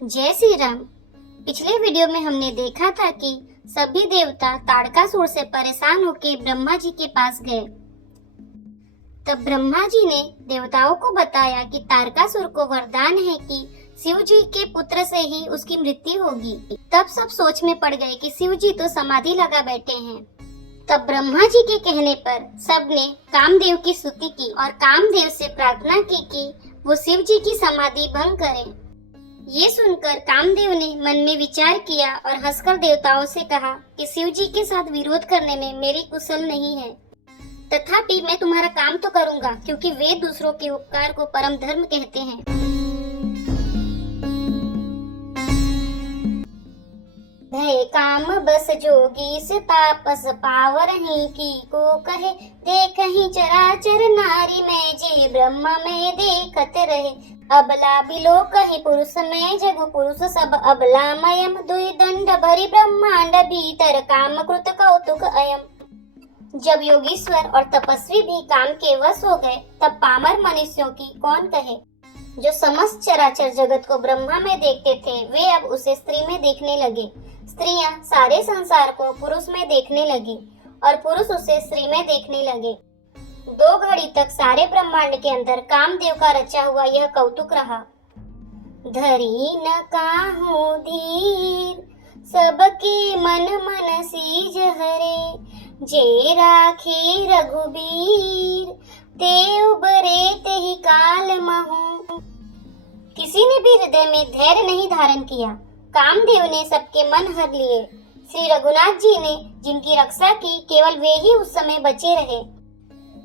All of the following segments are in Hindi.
जय श्री राम। पिछले वीडियो में हमने देखा था कि सभी देवता ताड़कासुर से परेशान होकर ब्रह्मा जी के पास गए। तब ब्रह्मा जी ने देवताओं को बताया कि ताड़कासुर को वरदान है कि शिव जी के पुत्र से ही उसकी मृत्यु होगी। तब सब सोच में पड़ गए कि शिव जी तो समाधि लगा बैठे हैं। तब ब्रह्मा जी के कहने पर सबने कामदेव की स्तुति की और कामदेव से प्रार्थना की कि वो शिव जी की समाधि भंग करें। ये सुनकर कामदेव ने मन में विचार किया और हंसकर देवताओं से कहा कि शिव जी के साथ विरोध करने में मेरी कुशल नहीं है, तथापि मैं तुम्हारा काम तो करूंगा, क्योंकि वे दूसरों के उपकार को परम धर्म कहते हैं। भय काम बस जोगी से तापस पावर ही की को कहे, देख ही चराचर नारी में जे ब्रह्म में देखत रहे। अबला बिलो कही पुरुष में जगु पुरुष सब अबला मयम, दुई दंड भरी ब्रह्मांड भीतर काम कृत कौतुक अयम। जब योगीश्वर और तपस्वी भी काम के वश हो गए, तब पामर मनुष्यों की कौन कहे। जो समस्त चराचर जगत को ब्रह्मा में देखते थे, वे अब उसे स्त्री में देखने लगे। स्त्रियां सारे संसार को पुरुष में देखने लगी और पुरुष उसे स्त्री में देखने लगे। 2 घड़ी तक सारे ब्रह्मांड के अंदर कामदेव का रचा हुआ यह कौतुक रहा। धरी न काहू धीर सबके मन मन सीज हरे, जे राखे रघुबीर ते उबरे ते ही काल महू। किसी ने भी हृदय में धैर्य नहीं धारण किया। कामदेव ने सबके मन हर लिए। श्री रघुनाथ जी ने जिनकी रक्षा की, केवल वे ही उस समय बचे रहे।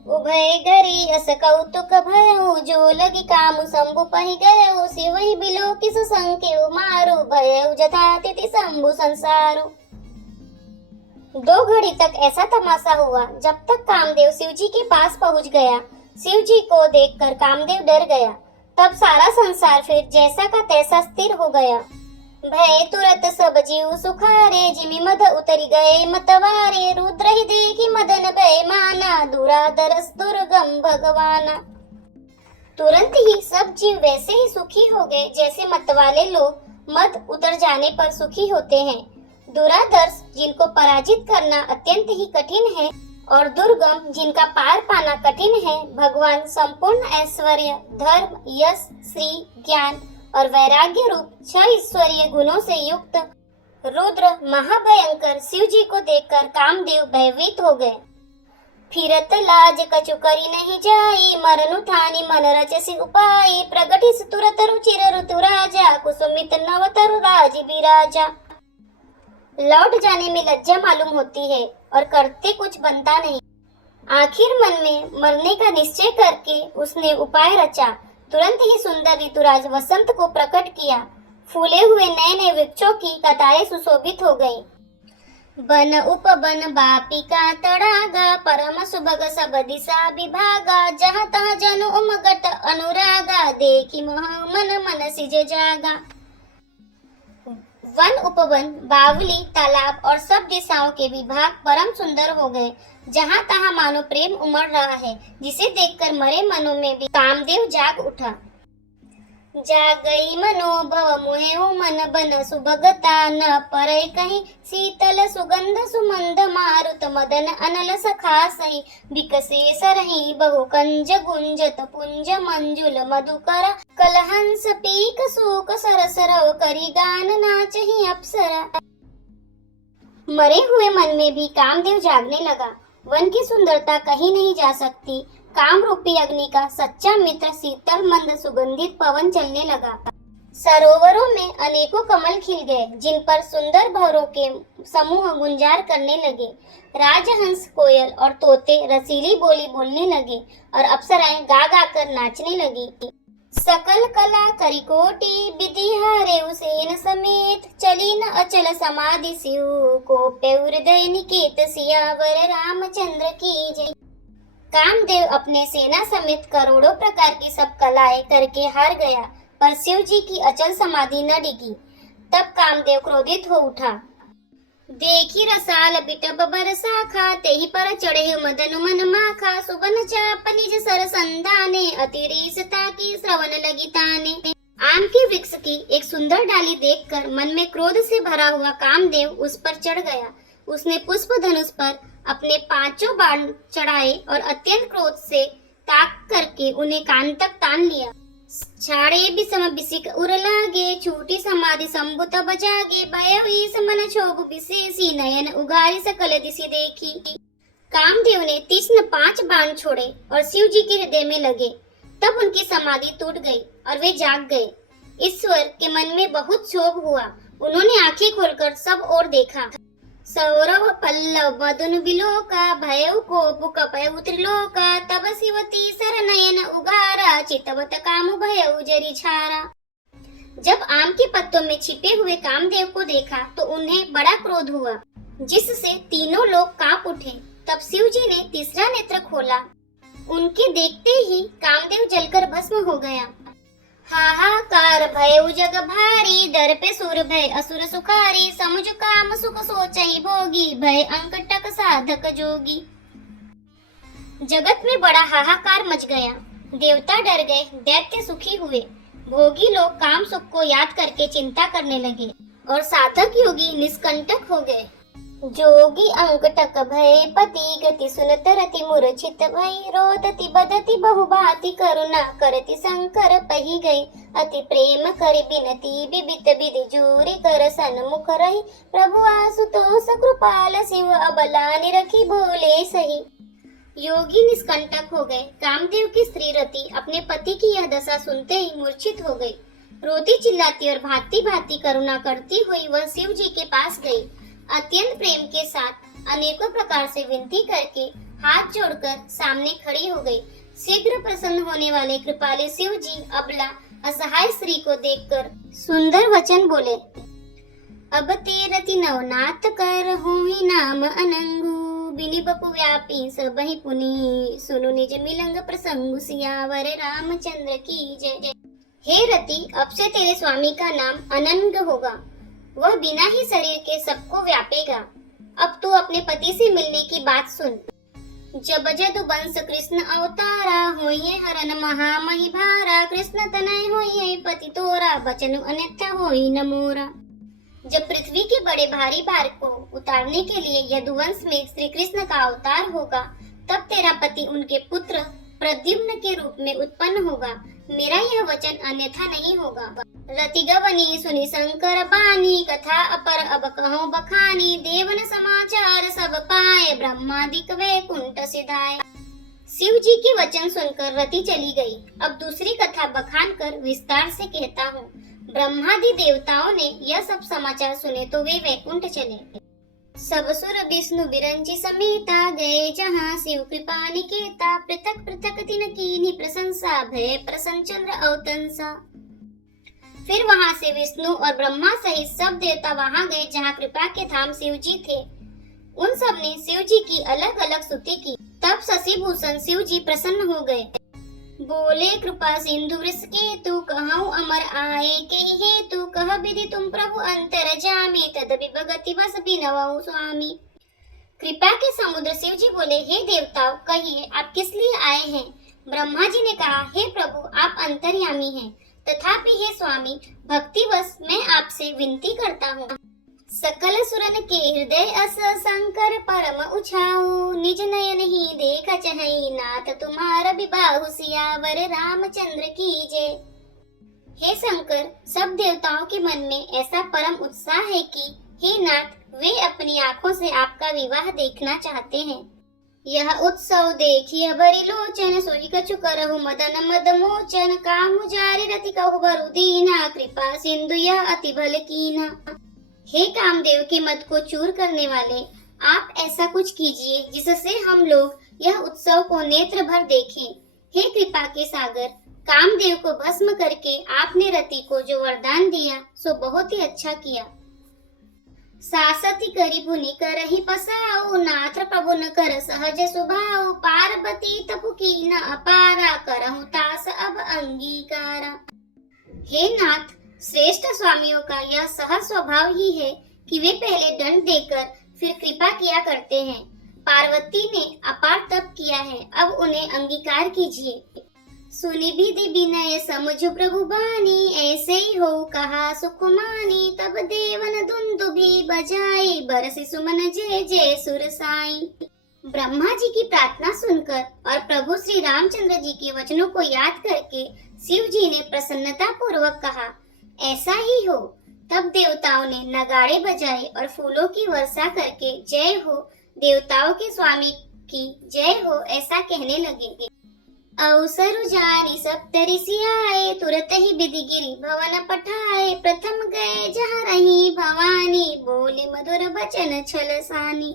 उभय गरी अस कौतुक भयउ, जो लगी कामु शंभु पहि गयउ। शिव ही बिलो किस संकेउ मारु, भयउ जथा तिथि शंभु संसारु। 2 घड़ी तक ऐसा तमाशा हुआ। जब तक कामदेव शिव जी के पास पहुंच गया, शिव जी को देखकर कामदेव डर गया। तब सारा संसार फिर जैसा का तैसा स्थिर हो गया। भय तुरत सब जीव सुखारे, जिमि मद उतरी गए मतवारे। रुद्र ही देखी मदन भय माना, दुराधरस दुर्गम भगवाना। तुरंत ही सब जीव वैसे ही सुखी हो गए जैसे मतवाले लोग मद उतर जाने पर सुखी होते हैं। दुराधर्ष जिनको पराजित करना अत्यंत ही कठिन है और दुर्गम जिनका पार पाना कठिन है, भगवान संपूर्ण ऐश्वर्य, धर्म, यश, श्री, ज्ञान और वैराग्य रूप 6 ईश्वरीय गुणों से युक्त रुद्र महाभयंकर शिव जी को देखकर कामदेव भयभीत हो गए। फिरत लाज कछु करी नहीं जाई, मरनु ठानी मन रचसी उपाई। प्रगटिस तुरत रुचिर ऋतु राजा, कुसुमित नवतरु राज बिराजा। लौट जाने में लज्जा मालूम होती है और करते कुछ बनता नहीं। आखिर मन में मरने का निश्चय करके उसने उपाय रचा। तुरंत ही सुंदर ऋतुराज वसंत को प्रकट किया। फूले हुए नए नए वृक्षों की कतारें सुशोभित हो गई। बन उपबन बापिका तड़ागा, परम सुभग सब दिशा विभागा। जहाँ तहाँ जनु उमगट अनुरागा, देखी मोह मन मन सिज जागा। वन उपवन, बावली, तालाब और सब दिशाओं के विभाग परम सुंदर हो गए। जहाँ तहाँ मानो प्रेम उमड़ रहा है, जिसे देखकर मरे मनों में भी कामदेव जाग उठा। जाग गई मनोभव मुहे मन बन सुभगता, न परै कहीं शीतल सुगंध सुमंद मारुत। मदन अनल सखा सही, बिकसे सरही बहु कंज गुंजत पुंज मंजुल मधुकर। कलहंस पीक सूक सरस रव करी गान नाचही अप्सरा। मरे हुए मन में भी कामदेव जागने लगा। वन की सुंदरता कहीं नहीं जा सकती। काम रूपी अग्नि का सच्चा मित्र शीतल मंद सुगंधित पवन चलने लगा। सरोवरों में अनेकों कमल खिल गए, जिन पर सुंदर भंवरों के समूह गुंजार करने लगे। राजहंस, कोयल और तोते रसीली बोली बोलने लगे और अप्सराएं गा गा कर नाचने लगी। सकल कला करिकोटि विधिहारे उसेन समेत, चली न अचल समाधि शिव को पे हृदय निकेत। सियावर रामचंद्र की जय। कामदेव अपने सेना समेत करोड़ों प्रकार की सब कलाएं करके हार गया, पर शिव जी की अचल समाधि न डिगी। तब कामदेव क्रोधित हो उठा। देखी रसाल बिटब बरसा खा, तेहि पर चढ़े मदन मन माखा। सुबन चाप निज सर संधाने, अति रीसता की श्रवण लगी ताने। आम के वृक्ष की एक सुंदर डाली देखकर मन में क्रोध से भरा हुआ कामदेव उस पर चढ़ गया। उसने पुष्प धनुष पर अपने 5 बाण चढ़ाए और अत्यंत क्रोध से ताक करके उन्हें कान तक तान लिया। छाड़े बिसम बिसिक उर लागे, छूटी समाधि संबुत बजागे, भय समन क्षोभ विशेषी, नयन उगारी सकल दिशि देखी। कामदेव ने तीक्ष्ण 5 बाण छोड़े और शिव जी के हृदय में लगे। तब उनकी समाधि टूट गई और वे जाग गए। ईश्वर के मन में बहुत क्षोभ हुआ। उन्होंने आंखें खोलकर सब ओर देखा। सौरव पल्लव मधुन बिलोका, भयउ कोप कपयउ त्रिलोका, तब शिवती सर नयन उगारा, चितवत काम भयउ जरि छारा। जब आम के पत्तों में छिपे हुए कामदेव को देखा तो उन्हें बड़ा क्रोध हुआ, जिससे तीनों लोग कांप उठे। तब शिव जी ने तीसरा नेत्र खोला। उनके देखते ही कामदेव जलकर भस्म हो गया। हाहाकार भयउ जग भारी, दर पे सुर भय असुर सुखारी, समुझ काम सुख सोचहि भोगी, भय अंकटक साधक जोगी। जगत में बड़ा हाहाकार मच गया। देवता डर गए, दैत्य सुखी हुए, भोगी लोग काम सुख को याद करके चिंता करने लगे और साधक योगी निष्कंटक हो गए। जोगी अंकटक भय पति, गति सुनत रति मूर्छित भई, रोदति बदति बहुभांति करुणा, करति शंकर पही गई, अति प्रेम करि बिनती, बिबित विधि जूरि कर सन्मुख रही, प्रभु आशुतोष कृपाल शिव, अबला निरखी बोले सही। योगी निष्कंटक हो गए। कामदेव की स्त्री रति अपने पति की यह दशा सुनते ही मूर्छित हो गई। रोती चिल्लाती और भांति भांति करुणा करती हुई वह शिव जी के पास गई। अत्यंत प्रेम के साथ अनेकों प्रकार से विनती करके हाथ जोड़कर सामने खड़ी हो गई। शीघ्र प्रसन्न होने वाले कृपालु शिव जी अबला असहाय स्त्री को देखकर सुंदर वचन बोले। अब तेरति नवनाथ कर होहि नाम अनंगु, बिनि बपु व्यापी सबहि पुनि, सुनु निज मिलंग प्रसंगु, सियावर रामचंद्र की जय। हे रति, अब से तेरे स्वामी का नाम अनंग होगा। वह बिना ही शरीर के सबको व्यापेगा। अब तू अपने पति से मिलने की बात सुन। जब जदु वंश कृष्ण अवतारा, होइए हरन महामहि भारा, कृष्ण तनय होइए पति तोरा, बचनु अन्यथा होई न मोरा। जब पृथ्वी के बड़े भारी भार को उतारने के लिए यदुवंश में श्री कृष्ण का अवतार होगा, तब तेरा पति उनके पुत्र प्रद्युम्न के रूप में उत्पन्न होगा। मेरा यह वचन अन्यथा नहीं होगा। रति गवनी सुनि शंकर बानी, कथा अपर अब कहूं बखानी, देवन समाचार सब पाए, ब्रह्मादिक वैकुंठ सिधाए। शिव जी के वचन सुनकर रति चली गई। अब दूसरी कथा बखान कर विस्तार से कहता हूँ। ब्रह्मादि देवताओं ने यह सब समाचार सुने तो वे वैकुंठ चले। सब सुर विष्णु बिरंची समेता, गए जहाँ शिव कृपा निकेता, पृथक पृथक तिन कीन्ही प्रशंसा, भय प्रसन्न चंद्र अवतंसा। फिर वहां से विष्णु और ब्रह्मा सहित सब देवता वहां गए जहाँ कृपा के धाम शिव जी थे। उन सब ने शिव जी की अलग अलग स्तुति की। तब शशि भूषण शिव जी प्रसन्न हो गए। बोले कृपा सिंधु वृष के तू, कहूँ अमर आए के हेतु, कह विधि तुम प्रभु अंतर जामी, तदपि भगति बस बिनवऊ स्वामी। कृपा के समुद्र शिव जी बोले, हे देवताओं, कहिए आप किस लिए आए हैं। ब्रह्मा जी ने कहा, हे प्रभु, आप अंतर्यामी हैं, तथापि हे स्वामी, भक्तिवश मैं आपसे विनती करता हूँ। सकल सुरन के हृदय अस शंकर परम उछाऊ, निज नयन ही देख चहई, नाथ तुम्हारा विबाहु, सियावर रामचंद्र की जय। हे शंकर, सब देवताओं के मन में ऐसा परम उत्साह है कि हे नाथ, वे अपनी आंखों से आपका विवाह देखना चाहते हैं। यह उत्सव देखिए बरि लोचन, सोई कछु करहु मदन मद मोचन, कामु जारि रति कहु बरु दीना, कृपा सिंधु यह अति बल कीना। हे कामदेव के मद को चूर करने वाले, आप ऐसा कुछ कीजिए जिससे हम लोग यह उत्सव को नेत्र भर देखें। हे कृपा के सागर, कामदेव को भस्म करके आपने रति को जो वरदान दिया सो बहुत ही अच्छा किया। सासति करि पुनि करहि पसाऊ, नाथ प्रभु न कर सहज स्वभाव, पार्वती तपु कीना अपारा, करहु तास अब अंगीकारा। हे नाथ, श्रेष्ठ स्वामियों का यह सहज स्वभाव ही है कि वे पहले दंड देकर फिर कृपा किया करते हैं। पार्वती ने अपार तप किया है, अब उन्हें अंगीकार कीजिए। सुनि विधि विनय समझु प्रभु बानी, ऐसे ही हो कहा सुख मानी। तब देवन दुंदुभि बजाई, बरसि सुमन जय जय सुर साई। ब्रह्मा जी की प्रार्थना सुनकर और प्रभु श्री रामचंद्र जी के वचनों को याद करके शिव जी ने प्रसन्नता पूर्वक कहा, ऐसा ही हो। तब देवताओं ने नगाड़े बजाए और फूलों की वर्षा करके जय हो, देवताओं के स्वामी की जय हो ऐसा कहने लगे। अवसर जानी सप्त ऋषि आए, तुरत ही विधि गिरी भवन पठाए। प्रथम गए जहाँ रही भवानी, बोले मधुर बचन छल सानी।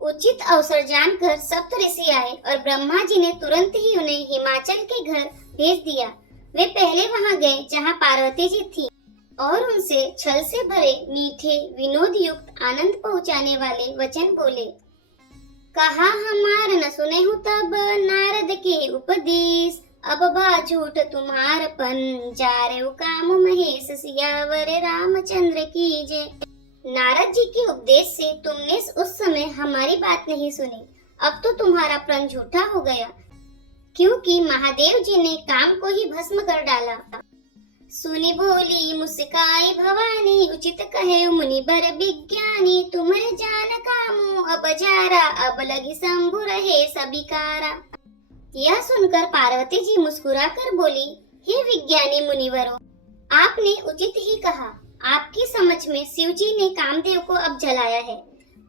उचित अवसर जानकर सप्त ऋषि आए और ब्रह्मा जी ने तुरंत ही उन्हें हिमाचल के घर भेज दिया। वे पहले वहां गए जहां पार्वती जी थी और उनसे छल से भरे मीठे विनोद युक्त आनंद पहुंचाने वाले वचन बोले। कहा हमार न सुने हो तब नारद के उपदेश, अब बा झूठ तुम्हारपन, जा रे काम महेश सियावर रामचंद्र की जय। नारद जी के उपदेश से तुमने उस समय हमारी बात नहीं सुनी, अब तो तुम्हारा प्रण झूठा हो गया, क्योंकि महादेव जी ने काम को ही भस्म कर डाला। सुनी बोली मुस्काई भवानी, उचित कहे मुनि बर विज्ञानी। तुम्हारे जान कामो अब जारा, अब लगी शंभु रहे सबिकारा। यह सुनकर पार्वती जी मुस्कुरा कर बोली, हे विज्ञानी मुनिवरों, आपने उचित ही कहा। आपकी समझ में शिव जी ने कामदेव को अब जलाया है।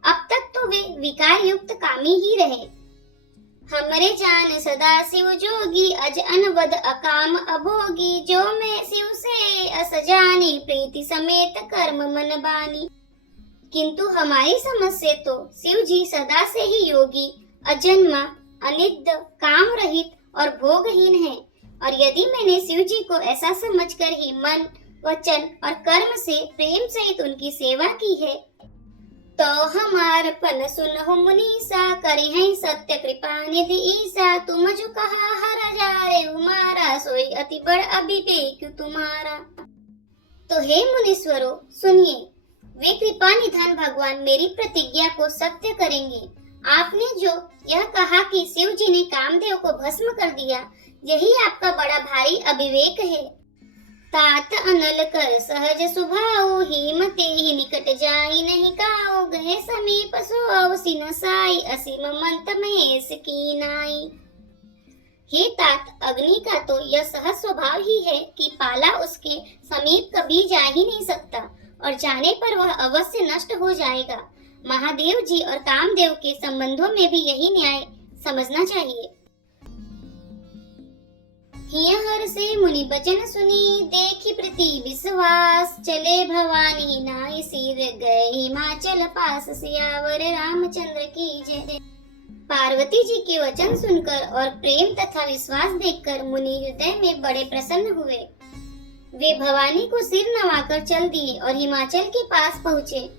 अब तक तो वे विकार युक्त कामी ही रहे। हमरे जान सदा शिव जोगी, अज अनवद अकाम अभोगी। जो मैं शिव से अस जानी, प्रीति समेत कर्म मन बानी। किंतु हमारी समझ से तो शिव जी सदा से ही योगी, अजन्मा, अनिद्य, काम रहित और भोगहीन है। और यदि मैंने शिव जी को ऐसा समझकर ही मन, वचन और कर्म से प्रेम सहित उनकी सेवा की है, तो हमार पन सुनहु मुनीसा, करे हैं सत्य कृपा निधि ईसा। तुम जो कहा हर जारे उमारा, सोई अति बड़ अभिपेक तुम्हारा। तो हे मुनीश्वरों सुनिए, वे कृपा निधान भगवान मेरी प्रतिज्ञा को सत्य करेंगे। आपने जो यह कहा कि शिव जी ने कामदेव को भस्म कर दिया, यही आपका बड़ा भारी अविवेक है। तात अनल कर सहज सुभाऊ, हिमते ही निकट जाई नहीं काऊ। गए समीप सो सिन साई, असीम मंत महेश की नाई। हे तात, अग्नि का तो यह सहज स्वभाव ही है कि पाला उसके समीप कभी जा ही नहीं सकता, और जाने पर वह अवश्य नष्ट हो जाएगा। महादेव जी और कामदेव के संबंधों में भी यही न्याय समझना चाहिए। हिय हर से मुनि बचन सुनी, देखी प्रति विश्वास। चले भवानी नाई सिर, गए हिमाचल पास। सियावर रामचंद्र की जय। पार्वती जी के वचन सुनकर और प्रेम तथा विश्वास देखकर मुनि हृदय में बड़े प्रसन्न हुए। वे भवानी को सिर नवाकर चल दिए और हिमाचल के पास पहुँचे।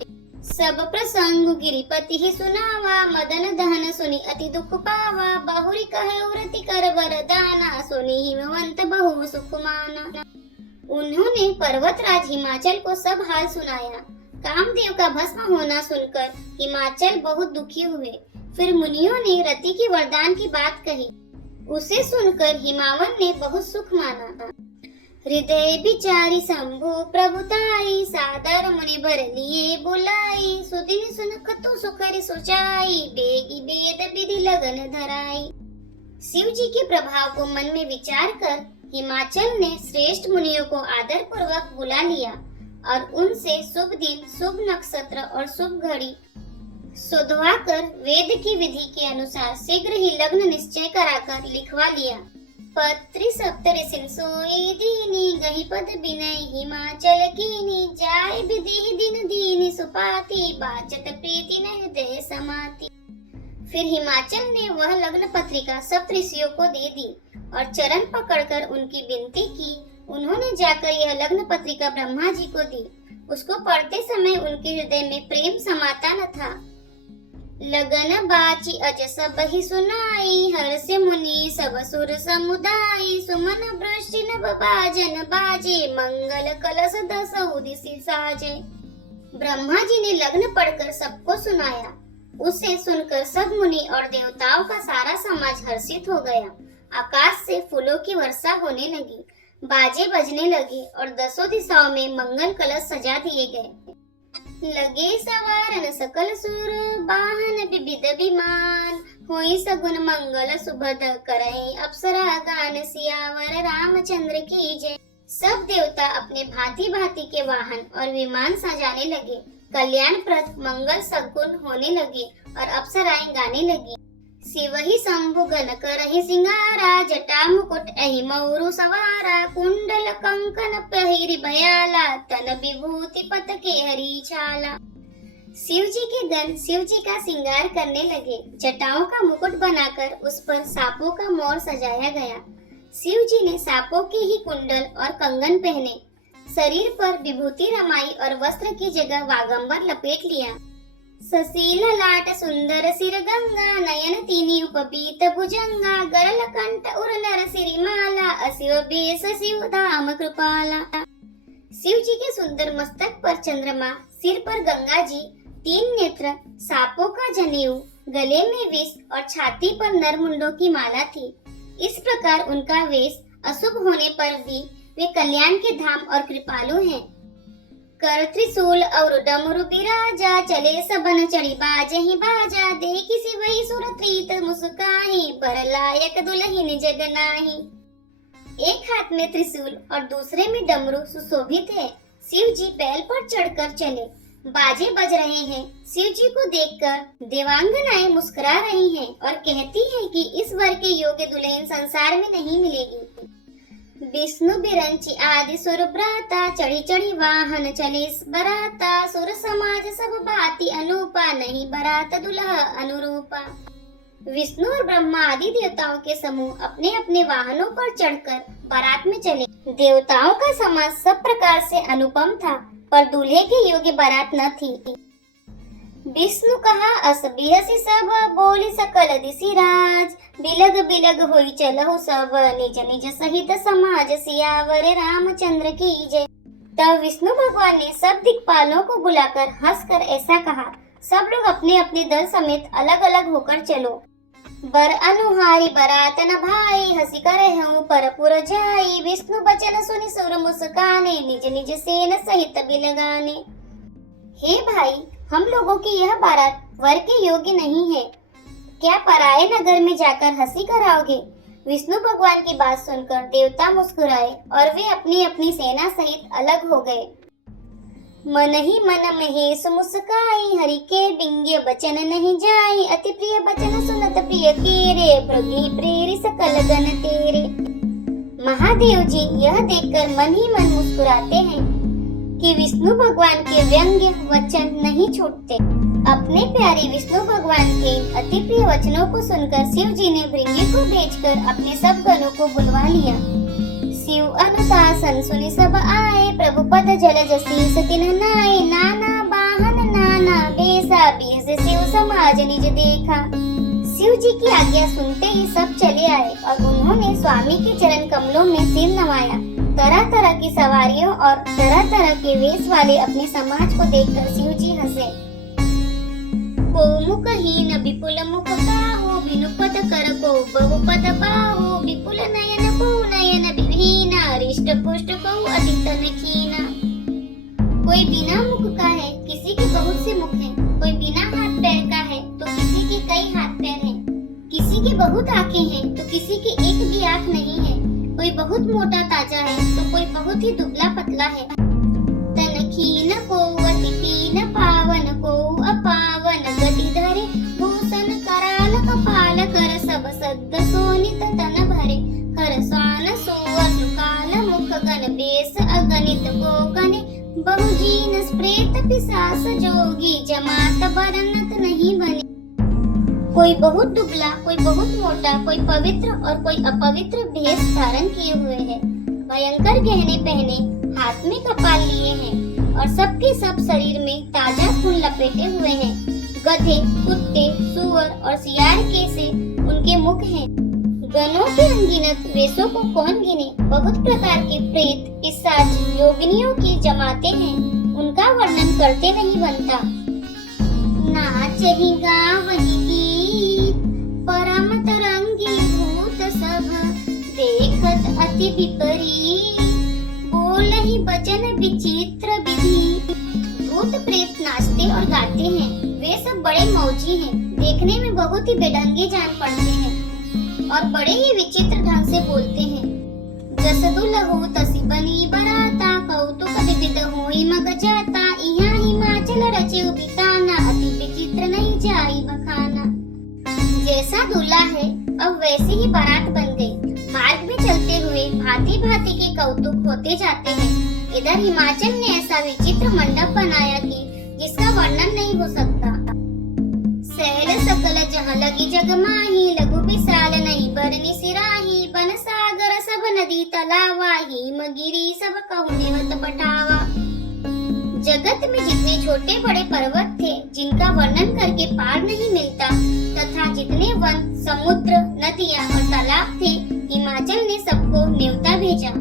सब प्रसंग गिरिपति ही सुनावा, मदन दहन सुनी अति दुख पावा। बहुरी कहे उरति कर वरदाना, सुनी हिमवंत बहु सुख माना। उन्होंने पर्वतराज हिमाचल को सब हाल सुनाया। कामदेव का भस्म होना सुनकर हिमाचल बहुत दुखी हुए। फिर मुनियों ने रति की वरदान की बात कही। उसे सुनकर हिमावन ने बहुत सुख माना। हृदय विचारी शंभु प्रभुताई, सादर मुनि बर लिए बुलाई। सुदिन सुनख तु सुखरी सोचाई, बेगी वेद विधि लगन धराई। शिव जी के प्रभाव को मन में विचार कर हिमाचल ने श्रेष्ठ मुनियों को आदर पूर्वक बुला लिया और उनसे शुभ दिन, शुभ नक्षत्र और शुभ घड़ी सुधवा कर वेद की विधि के अनुसार शीघ्र ही लग्न निश्चय कराकर लिखवा लिया। पत्री सप्तऋषि सोई दीनी, गही पद बिनय हिमाचल कीनी। जाय विधि दिन दीनी सुपाती, बाचत प्रीति न हृदय समाती। फिर हिमाचल ने वह लग्न पत्रिका सप्तऋषियों को दे दी और चरण पकड़कर उनकी विनती की। उन्होंने जाकर यह लग्न पत्रिका ब्रह्मा जी को दी। उसको पढ़ते समय उनके हृदय में प्रेम समाता न था। लगन बाची अज सब ही सुनाई, हर से मुनि सब सुर समुदाय। सुमन वृष्टि नभ बाजन बाजे, मंगल कलश दसऊ दिशि साजे। ब्रह्मा जी ने लग्न पढ़कर सबको सुनाया। उसे सुनकर सब मुनि और देवताओं का सारा समाज हर्षित हो गया आकाश से फूलों की वर्षा होने लगी, बाजे बजने लगे और दसों दिशाओं में मंगल कलश सजा दिए गए। लगे सवारन सकल सुर, वाहन विविध विमान, हुई सगुन मंगल सुभद, करहि अप्सरा गान, सियावर रामचंद्र की जय। सब देवता अपने भांति भांति के वाहन और विमान सजाने लगे, कल्याणप्रद मंगल सगुन होने लगे और अप्सराएं गाने लगी। शिवहि शंभु गण करहि सिंगारा, जटा मुकुट एहि मौरु सवारा, कुंडल कंकन पहिरि भयाला, तन विभूति पत के हरी छाला। शिव जी के गण शिव जी का श्रृंगार करने लगे। जटाओं का मुकुट बनाकर उस पर सांपों का मोर सजाया गया। शिव जी ने सांपों के ही कुंडल और कंगन पहने, शरीर पर विभूति रमाई और वस्त्र की जगह वागंबर लपेट लिया। ससील लाट सुंदर सिर गंगा, नयन तीनी उपपीत भुजंगा, गरल कंठ उर नर सिरिमाला, असिव बेस शिव धाम कृपाला। शिव जी के सुंदर मस्तक पर चंद्रमा, सिर पर गंगा जी, तीन नेत्र, सांपों का जनेऊ, गले में विष और छाती पर नरमुंडों की माला थी। इस प्रकार उनका वेश अशुभ होने पर भी वे कल्याण के धाम और कृपालु हैं। कर त्रिशूल और डमरू बिराजा, चले सबन चढ़ी बाजहि बाजा, देखि शिवहि सुरत्रीत मुस्काहि, बर लायक दुल्हिन जग नाही। एक हाथ में त्रिशूल और दूसरे में डमरू सुशोभित है। शिव जी बैल पर चढ़कर चले, बाजे बज रहे हैं। शिव जी को देखकर देवांगनाएं मुस्कुरा रही हैं और कहती हैं कि इस वर के योग्य दुल्हन संसार में नहीं मिलेगी। विष्णु बिरंची आदि सुर भ्राता, चढ़ी चढ़ी वाहन चले बराता, सुर समाज सब भांति अनूपा, नहीं बरात दुल्हा अनुरूपा। विष्णु और ब्रह्मा आदि देवताओं के समूह अपने अपने वाहनों पर चढ़कर बारात में चले। देवताओं का समाज सब प्रकार से अनुपम था, पर दूल्हे के योग्य बारात न थी। विष्णु कहा अस बिहसी सब, बोली सकल दिशि राज, बिलग बिलग होई चलहु सब, निज निज सहित समाज, सियावर रामचंद्र की जय। तब विष्णु भगवान ने सब दिक्पालों को बुलाकर हंसकर ऐसा कहा, सब लोग अपने अपने दल समेत अलग अलग होकर चलो। बर अनुहारी बरात न भाई, हंसी करहु परपुर जाई, विष्णु बचन सुनि सुर मुस्काने, निज निज सेन सहित बिलगाने। हे भाई, हम लोगों की यह बारात वर के योग्य नहीं है, क्या पराये नगर में जाकर हंसी कराओगे? विष्णु भगवान की बात सुनकर देवता मुस्कुराए और वे अपनी अपनी सेना सहित अलग हो गए। मन ही मन महेश मुस्काई, हरि के बिंगे बचन नहीं जाई, अति प्रिय बचन सुनत प्रिय केरे, प्रभु प्रेरी सकल गण तेरे। महादेव जी यह देखकर मन ही मन मुस्कुराते हैं कि विष्णु भगवान के व्यंग्य वचन नहीं छूटते। अपने प्यारे विष्णु भगवान के अति प्रिय वचनों को सुनकर शिव जी ने भृंगी को भेजकर अपने सब गणों को बुलवा लिया। शिव अनुशासन सुनि सब आए, प्रभु पद जलज शीस तिन्ह नाए, नाना वाहन नाना बेसा, बेस शिव समाज निज देखा। शिव जी की आज्ञा सुनते ही सब चले आए और उन्होंने स्वामी के चरण कमलों में सिर नवाया। तरह तरह की सवारियों और तरह तरह के वेश वाले अपने समाज को देखकर शिव जी हंसे। को मुखहीन विपुल मुख काहू, बिनुपत कर को बहुपद बाहू, विपुल नयन को नयन विहीना, हृष्ट पुष्ट को अति तन कीना। कोई बिना मुख का है, किसी के बहुत से मुख हैं, कोई बिना हाथ पैर का है तो किसी के कई हाथ पैर हैं, किसी के बहुत आंखें हैं तो किसी की एक भी आंख नहीं है, कोई बहुत मोटा ताजा है तो कोई बहुत ही दुबला पतला है। तन खीन को अति पीन, पावन को अपावन, गति धरे भूषण कराल कपाल, कर सब सद्द सोनित तन भरे, कर स्वान सोअर सुकाल, मुख गण बेस अगणित को गणे, बहुजीन प्रेत पिशाच जोगी, जमात बरनत नहीं बने। कोई बहुत दुबला, कोई बहुत मोटा, कोई पवित्र और कोई अपवित्र भेष धारण किए हुए है, भयंकर गहने पहने, हाथ में कपाल लिए हैं और सबके सब शरीर में ताजा खून लपेटे हुए हैं। गधे, कुत्ते, सुअर और सियार के से उनके मुख हैं। गणों के अनगिनत वेशों को कौन गिने। बहुत प्रकार के प्रेत, पिशाच, योगिनियों की जमाते हैं, उनका वर्णन करते नहीं बनता। नाचहि गावहि गीत, परम तरंगी भूत सब, विपरीत, बोलहि बचन विचित्र विधि। भूत प्रेत नाचते और गाते हैं, वे सब बड़े मौजी हैं, देखने में बहुत ही बेढंगे जान पड़ते हैं और बड़े ही विचित्र ढंग से बोलते हैं। जस दुलहु तसी बनी बराता, कौतुक विविध होई मग जाता। इहाँ हिमाचल रचिउ बिताना, अति विचित्र नहीं जाई बखाना। जैसा दूल्हा है अब वैसी ही बारात बन गई। मार्ग में चलते हुए भांति भांति के कौतुक होते जाते हैं। इधर हिमाचल ने ऐसा विचित्र मंडप बनाया कि जिसका वर्णन नहीं हो सकता। सैल सकल जहाँ लगी जग माही, लघु विशाल नहीं बरनी सिराही। बन सागर सब नदी तलावा, हिम गिरी सब कहु नेवत पठावा। जगत में जितने छोटे बड़े पर्वत थे जिनका वर्णन करके पार नहीं मिलता, तथा जितने वन, समुद्र, नदियाँ और तालाब थे, हिमाचल ने सबको न्योता भेजा।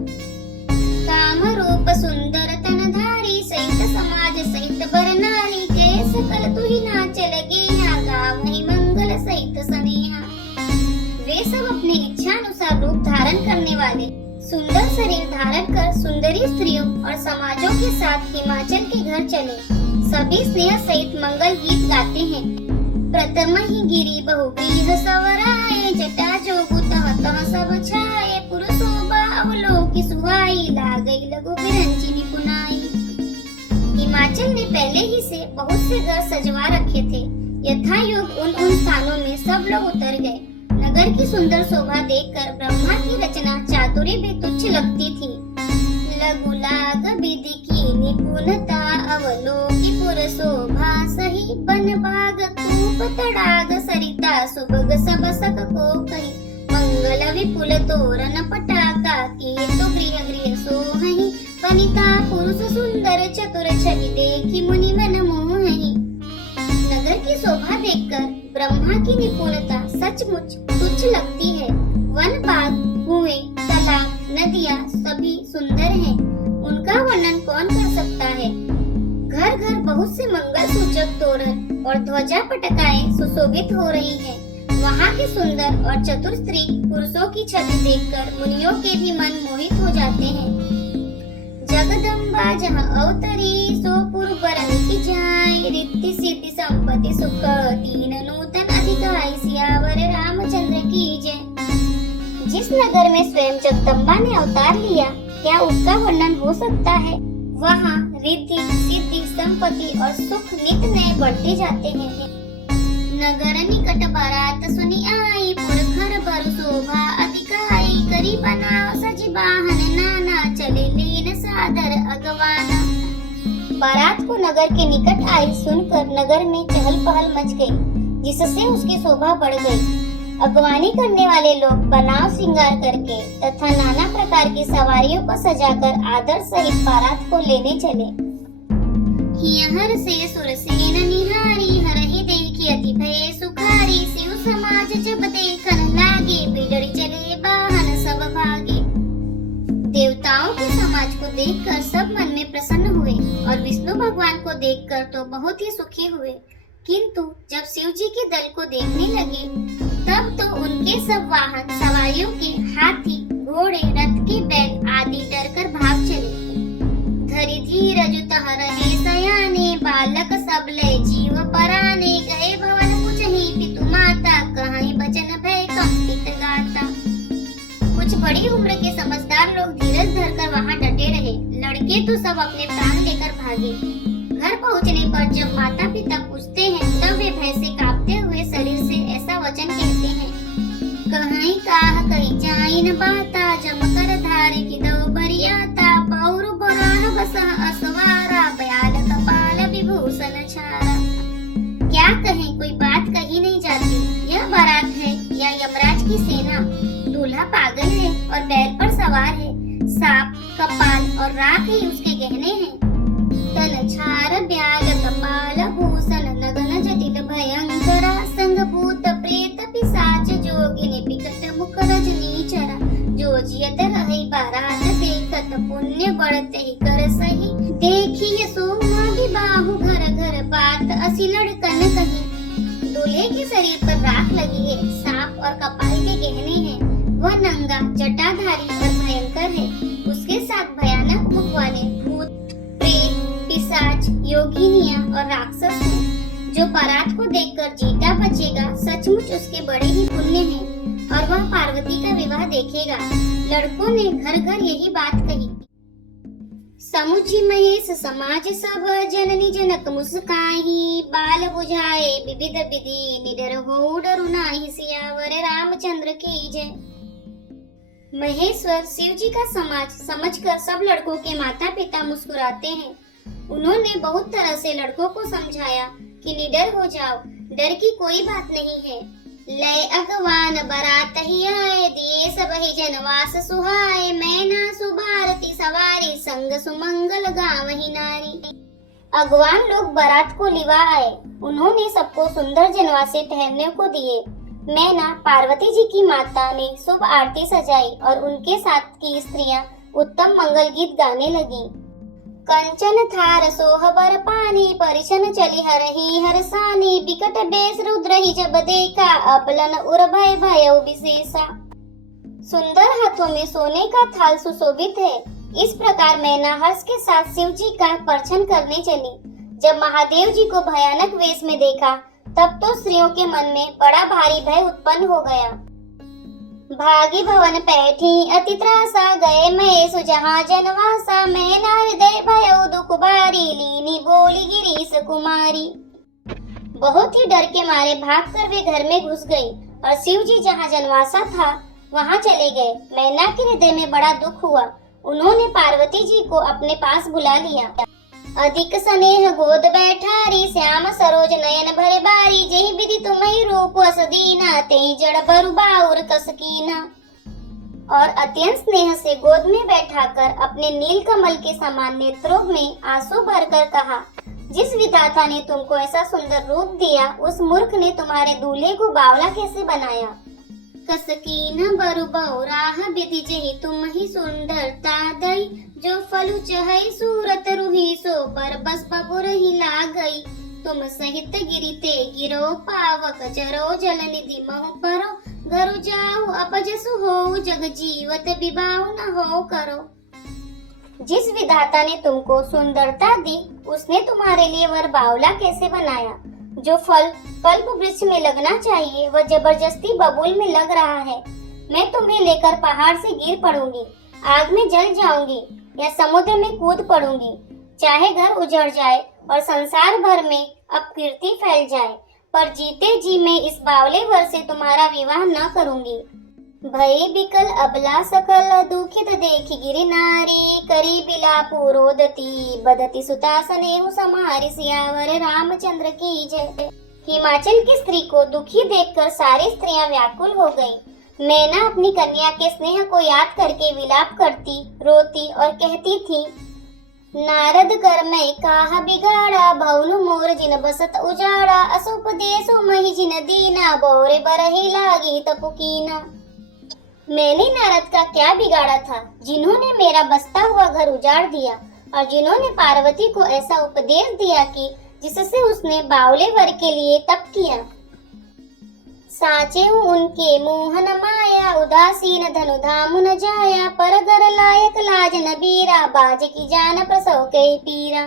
काम रूप सुंदर तनधारी, सहित समाज सहित बर नारी। गए सकल तुहि नाचल गेहा, गावहि मंगल सहित स्नेहा। वे सब अपने इच्छानुसार रूप धारण करने वाले सुंदर शरीर धारण कर सुंदरी स्त्रियों और समाजों के साथ हिमाचल के घर चले। सभी स्नेह सहित मंगल गीत गाते हैं। प्रथम ही गिरी बहुगृह सवराए, जटा जोगु तह तह सब छाए। पुरशोभा अवलोकि सुहाई, लागई लघु विरंचिनी पुनाई। हिमाचल ने पहले ही से बहुत से घर सजवा रखे थे। यथा योग उन स्थानों में सब लोग उतर गए। नगर की सुंदर शोभा देखकर ब्रह्मा की रचना चातुरी भी तुच्छ लगती थी। लघु लाग विधि की निपुणता, अवलोकि पुर शोभा सही। बन बाग कूप तड़ाग सरिता, सुभग सब सक को कही। मंगल विपुल तोरण पटाका, केतु गृह गृह सोहहि। वनिता पुरुष सुंदर चतुर छवि, देखी मुनि मन मोहहि। नगर की शोभा देखकर ब्रह्मा की निपुणता सचमुच तुच्छ लगती है। वन, बाग, कुएं, तालाब, नदियाँ सभी सुंदर हैं, उनका वर्णन कौन कर सकता है। घर घर बहुत से मंगल सूचक तोरण और ध्वजा पटकाएं सुशोभित हो रही हैं। वहाँ के सुंदर और चतुर स्त्री पुरुषों की छवि देखकर मुनियों के भी मन मोहित हो जाते हैं। जगदम्बा जहाँ अवतरी, सो पुर बरन की जाय। रिद्धि सिद्धि संपत्ति सुख, दीन नूतन अधिकाई। सियावर रामचंद्र की जय। जिस नगर में स्वयं जगदम्बा ने अवतार लिया, क्या उसका वर्णन हो सकता है। वहाँ रिद्धि सिद्धि संपत्ति और सुख नित नए बढ़ते जाते हैं। नगर निकट बारात सुनी आई, पुर घर भर शोभा अधिकाई। करी बनाव सजी वाहन नाना, चले लीन सादर अगवाना। बारात को नगर के निकट आई सुनकर नगर में चहल पहल मच गई, जिससे उसकी शोभा बढ़ गई। अगवानी करने वाले लोग बनाव श्रृंगार करके तथा नाना प्रकार की सवारियों को सजाकर आदर सहित बारात को लेने चले। हियहर से सुरसेन निहारी, हरहि देखी अति भय सुखारी। शिव समाज जब देखन लागे, बिगड़ चले वाहन सब भागे। देवताओं के समाज को देखकर सब मन में प्रसन्न हुए और विष्णु भगवान को देखकर तो बहुत ही सुखी हुए। किंतु जब शिव जी के दल को देखने लगे, तब तो उनके सब वाहन सवारियों के हाथी, घोड़े, रथ के बैल आदि डरकर भाग चले। धरि धीरज तह रहे सयाने, बालक सब लय जीव पराने। गए भवन पुछहि पितु माता, कहीं बचन भय कंपित गाता। कुछ बड़ी उम्र के समझदार लोग धीरज धरकर वहाँ डटे रहे। लड़के तो सब अपने प्राण लेकर भागे। घर पहुँचने पर जब माता पिता पूछते हैं, तब वे भय से कांपते हुए शरीर से ऐसा वचन कहते हैं। कहीं काह कहीं जाई न बाता, जमकर धार की दो बरियाता। पौर बोराह बसह असवारा, बयाल कपाल विभूषण छारा। क्या कहें, कोई बात कही नहीं जाती। यह बारात है या यमराज की सेना। दूल्हा पागल है और बैल पर सवार है। सांप, कपाल और राख ही उसके गहने हैं। तन छार ब्याल कपाल भूषण, नगन जटिल भयंकरा। संग भूत प्रेत पिशाच जोगिनी, बिकट मुख रजनीचरा। जो जियत रही बारात देखत, पुण्य बढ़ते ही कर सही। देखिए सोमा विबाहु घर घर, बात असी लड़कन कही। दूल्हे के शरीर पर राख लगी है, सांप और कपाल के गहने हैं। वह नंगा, जटाधारी और भयंकर है। उसके साथ भयानक मुख वाले भूत, प्रेत, पिशाच, योगिनियां और राक्षस हैं। जो बारात को देखकर जीता बचेगा सचमुच उसके बड़े ही पुण्य हैं और वह पार्वती का विवाह देखेगा। लड़कों ने घर घर यही बात कही। समुझी महेश समाज सब, जननी जनक मुस्काही, बाल बुझाए विविध विधि, निडर हो डरु नाहि, सियावर रामचंद्र की जय। महेश्वर शिव जी का समाज समझकर सब लड़कों के माता पिता मुस्कुराते हैं। उन्होंने बहुत तरह से लड़कों को समझाया कि निडर हो जाओ, डर की कोई बात नहीं है। लय अगवान बारात ही आए, दिए सब ही जनवास सुहाए, मैना सुभारती सवारी, संग सुमंगल गावही नारी। अगवान लोग बारात को लिवा आए। उन्होंने सबको सुंदर जनवासे ठहरने को दिए। मैना पार्वती जी की माता ने शुभ आरती सजाई और उनके साथ की स्त्रियां उत्तम मंगल गीत गाने लगी। कंचन थार सोहबर पानी, परिशन चली हरही हरसानी, बिकट बेस रुद्र ही जब देखा, अबलन उर भय भयउ विशेषा। सुंदर हाथों में सोने का थाल सुशोभित है। इस प्रकार मैना हर्ष के साथ शिव जी का परछन करने चली। जब महादेव जी को भयानक वेश में देखा तब तो स्त्रियों के मन में बड़ा भारी भय उत्पन्न हो गया। भागी भवन पैठी अति त्रासा, गए महेश जहाँ जनवासा, मैना हृदय भयउ दुख भारी, लीनी बोली गिरीश कुमारी। बहुत ही डर के मारे भागकर वे घर में घुस गई और शिव जी जहाँ जनवासा था वहाँ चले गए। मैना के हृदय में बड़ा दुख हुआ। उन्होंने पार्वती जी को अपने पास बुला लिया। अधिक स्नेह गोद बैठारी, श्याम सरोज नयन भरे बारी, जही विधि तुम्हि रूप असदीना, तेहि जड़ बरु बाउर कसकीना। और अत्यंत स्नेह से गोद में बैठाकर अपने नील कमल के समान नेत्रों में आंसू भरकर कहा, जिस विधाता ने तुमको ऐसा सुंदर रूप दिया उस मूर्ख ने तुम्हारे दूल्हे को बावला कैसे बनाया। कसकीना बरु बहुराह विधि जही तुम ही सुंदरता दई, जो फलु चहई सूरत रुही सो पर बस पपुर ही ला गई। तुम सहित गिरिते गिरो पावक चरो जल निधि महु परो, घरु जाऊ अपजसु हो जग जीवत विबाहु न हो करो। जिस विधाता ने तुमको सुंदरता दी उसने तुम्हारे लिए वर बावला कैसे बनाया। जो फल कल्प वृक्ष में लगना चाहिए वह जबरदस्ती बबूल में लग रहा है। मैं तुम्हें लेकर पहाड़ से गिर पड़ूंगी, आग में जल जाऊंगी या समुद्र में कूद पड़ूंगी। चाहे घर उजड़ जाए और संसार भर में अपकीर्ति फैल जाए, पर जीते जी मैं इस बावले वर से तुम्हारा विवाह न करूंगी। भय बिकल अबला सकल, दुखित देखी गिरि नारी, करी बिलापु रोदती, बदती सुता स्नेहु समारी, सियावर रामचंद्र की जय। हिमाचल की स्त्री को दुखी देखकर सारी स्त्रियां व्याकुल हो गईं। मैना अपनी कन्या के स्नेह को याद करके विलाप करती, रोती और कहती थी, नारद कर मैं काहा बिगाड़ा, भौनु मोर जिन बसत उजाड़ा, असुपदेशो महि जिन दीना, बौरे बरही लागी तपुकीना। मैंने नारद का क्या बिगाड़ा था जिन्होंने मेरा बसता हुआ घर उजाड़ दिया और जिन्होंने पार्वती को ऐसा उपदेश दिया कि जिससे उसने बावले वर के लिए तप किया। साचे हूँ उनके मोहन माया, उदासीन धनु धामु न जाया, पर घर लायक लाज न बीरा, बाज की जान प्रसव के पीरा।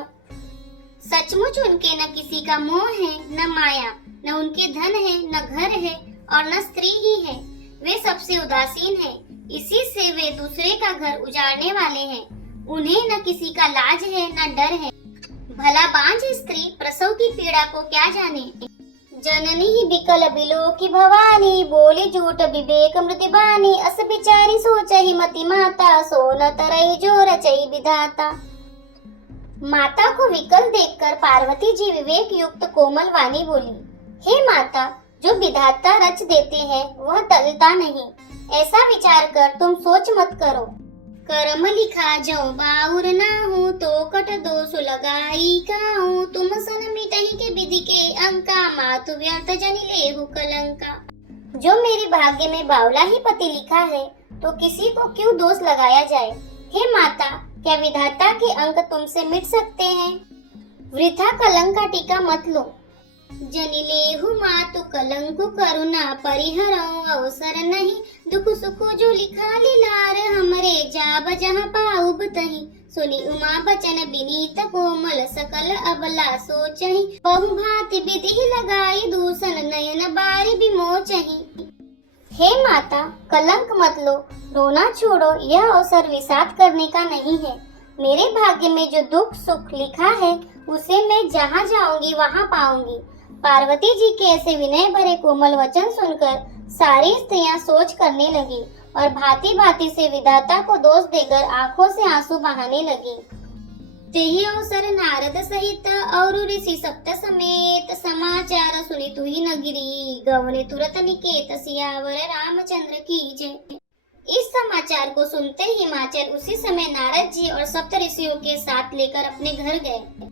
सचमुच उनके न किसी का मोह है न माया, न उनके धन है न घर है और न स्त्री ही है। वे सबसे उदासीन हैं, इसी से वे दूसरे का घर उजाड़ने वाले हैं। उन्हें न किसी का लाज है न डर है। भला बांझ स्त्री प्रसव की पीड़ा को क्या जाने। जननी ही बिकल बिलो की भवानी, बोली झूठ विवेक मृतिबानी, अस बिचारी सोचहि मति माता, सो न तरई जो रचई विधाता। माता को विकल देखकर पार्वती जी विवेक युक्त कोमल वाणी बोली, हे माता, जो विधाता रच देते हैं वह टलता नहीं। ऐसा विचार कर तुम सोच मत करो। कर्म लिखा जो बाउर ना हूँ, तो कट दोष लगाई काहू, तुम सन मिटही के विधि के अंका, मातु व्यर्थ जनि लेहु कलंका। जो मेरे भाग्य में बावला ही पति लिखा है तो किसी को क्यों दोष लगाया जाए। हे माता, क्या विधाता के अंक तुमसे मिट सकते हैं। वृथा कलंक का टीका मत लो। जनि लेहु मातु कलंकु करुणा परिहरऊं अवसर नहीं, दुख सुख जो लिखा लीलार हमरे जाब जहाँ पाउब तही। सुनी उमा बचन बिनीत कोमल सकल अबला सोचही, बहु भांति विधि लगाई दूषण नयन बारी बिमोचही। हे माता, कलंक मत लो, रोना छोड़ो, यह अवसर विषाद करने का नहीं है। मेरे भाग्य में जो दुख सुख लिखा है उसे मैं जहाँ जाऊंगी वहाँ पाऊंगी। पार्वती जी के ऐसे विनय भरे कोमल वचन सुनकर सारी स्त्रियां सोच करने लगी और भांति भांति से विधाता को दोष देकर आंखों से आंसू बहाने लगी। तेहि अवसर नारद सहित और ऋषि सप्त समेत समाचार सुनी तुही नगरी, गवने तुरत निकेत सियावर रामचंद्र की जय। इस समाचार को सुनते ही हिमाचल उसी समय नारद जी और सप्त ऋषियों के साथ लेकर अपने घर गए।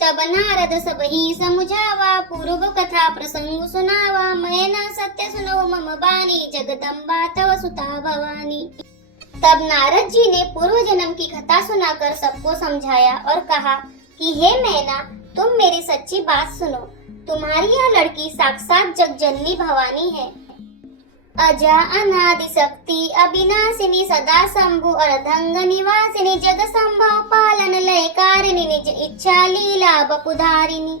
तब नारद सबही समुझावा, पूर्व कथा प्रसंग सुनावा, मैं न सत्य सुनो मम बानी, जगदम्बा तव सुता भवानी। तब नारद जी ने पूर्व जन्म की कथा सुनाकर सबको समझाया और कहा कि हे मैना, तुम मेरी सच्ची बात सुनो। तुम्हारी यह लड़की साक्षात जगजननी भवानी है, अजा अनादि शक्ति अविनाशिनी, सदा शंभु अर्धंग निवासिनी, जग संभव पालन लय कारिणी, निज इच्छा लीला बपुधारिणी।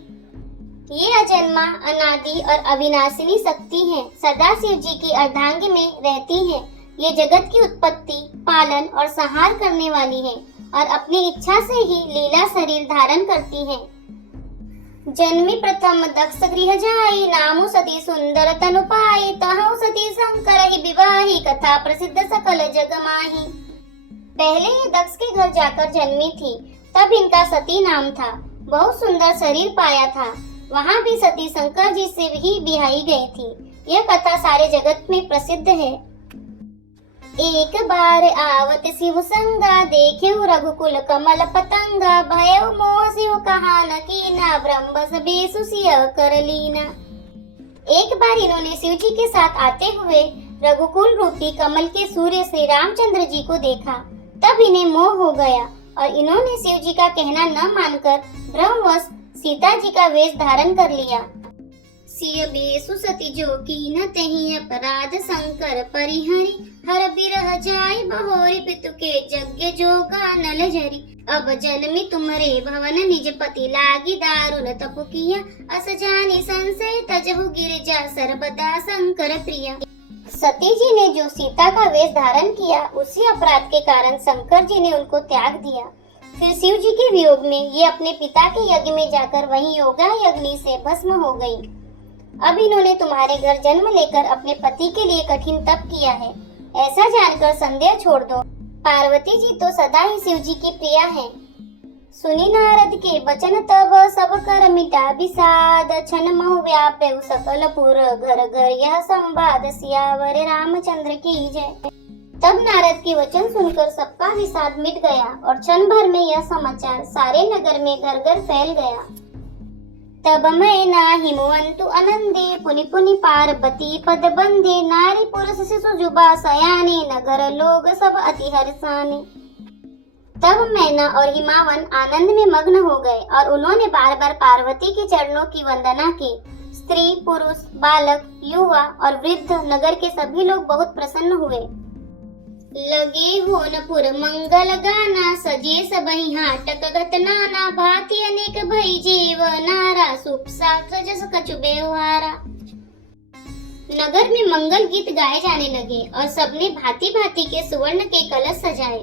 ये अजन्मा अनादि और अविनाशिनी शक्ति है, सदा शिव जी की अर्धांग में रहती है। ये जगत की उत्पत्ति, पालन और संहार करने वाली है और अपनी इच्छा से ही लीला शरीर धारण करती है। जन्मी प्रथम दक्ष गृह जाई, नामु सती सुंदर तनु पाई, तहु सती शंकर ही विवाही, कथा प्रसिद्ध सकल जग माही। पहले ये दक्ष के घर जाकर जन्मी थी, तब इनका सती नाम था। बहुत सुंदर शरीर पाया था। वहाँ भी सती शंकर जी से ही बिहाई गई थी। यह कथा सारे जगत में प्रसिद्ध है। एक बार आवत शिव संगा, देखे रघुकुल कमल पतंगा, भय मोह शिव कहा न कीना, ब्रह्म बेसु सिय कर लीना। एक बार इन्होंने शिव जी के साथ आते हुए रघुकुल रूपी कमल के सूर्य श्री रामचंद्र जी को देखा। तब इन्हें मोह हो गया और इन्होंने शिव जी का कहना न मानकर ब्रह्मवश सीता जी का वेश धारण कर लिया। सिय बेसु सती जो कीन तहि अपराध शंकर परिहरि, हर बिरह जाय बहोरी पितु के यज्ञ जोगा नल जरी। अब जन्मी तुमरे भवन निज पति लागी, दारुण तपु किया, अस जानी संशय तजहु गिरिजा सर्वदा शंकर प्रिया। सती जी ने जो सीता का वेश धारण किया, उसी अपराध के कारण शंकर जी ने उनको त्याग दिया। फिर शिव जी के वियोग में ये अपने पिता के यज्ञ में जाकर वहीं योगा अग्नि से भस्म हो गई। अब इन्होंने तुम्हारे घर जन्म लेकर अपने पति के लिए कठिन तप किया है, ऐसा जानकर संदेह छोड़ दो। पार्वती जी तो सदा ही शिव जी की प्रिया हैं। सुनी नारद के वचन तब सब कर मिटा विषाद, छन महु व्यापे सकल पुर, घर घर यह संवाद, सियावर रामचंद्र की जय। तब नारद के वचन सुनकर सबका विषाद मिट गया और क्षण भर में यह समाचार सारे नगर में घर घर फैल गया। तब मैं ना हिमवंतु आनंदे, पुनि पुनि पार्वती पद बंदे, नारी पुरुष शिशु जुबा सयाने, नगर लोग सब अति हर्षाने। तब मैना और हिमावन आनंद में मग्न हो गए और उन्होंने बार बार पार्वती के चरणों की वंदना की। स्त्री पुरुष बालक युवा और वृद्ध नगर के सभी लोग बहुत प्रसन्न हुए। लगे होनपुर मंगल गाना, सजे सबहि हाटक गत नाना, भांति अनेक भई जीव नारा, सुप साख जस कछु बेवहारा। नगर में मंगल गीत गाए जाने लगे और सबने भांति भांति के सुवर्ण के कलश सजाए।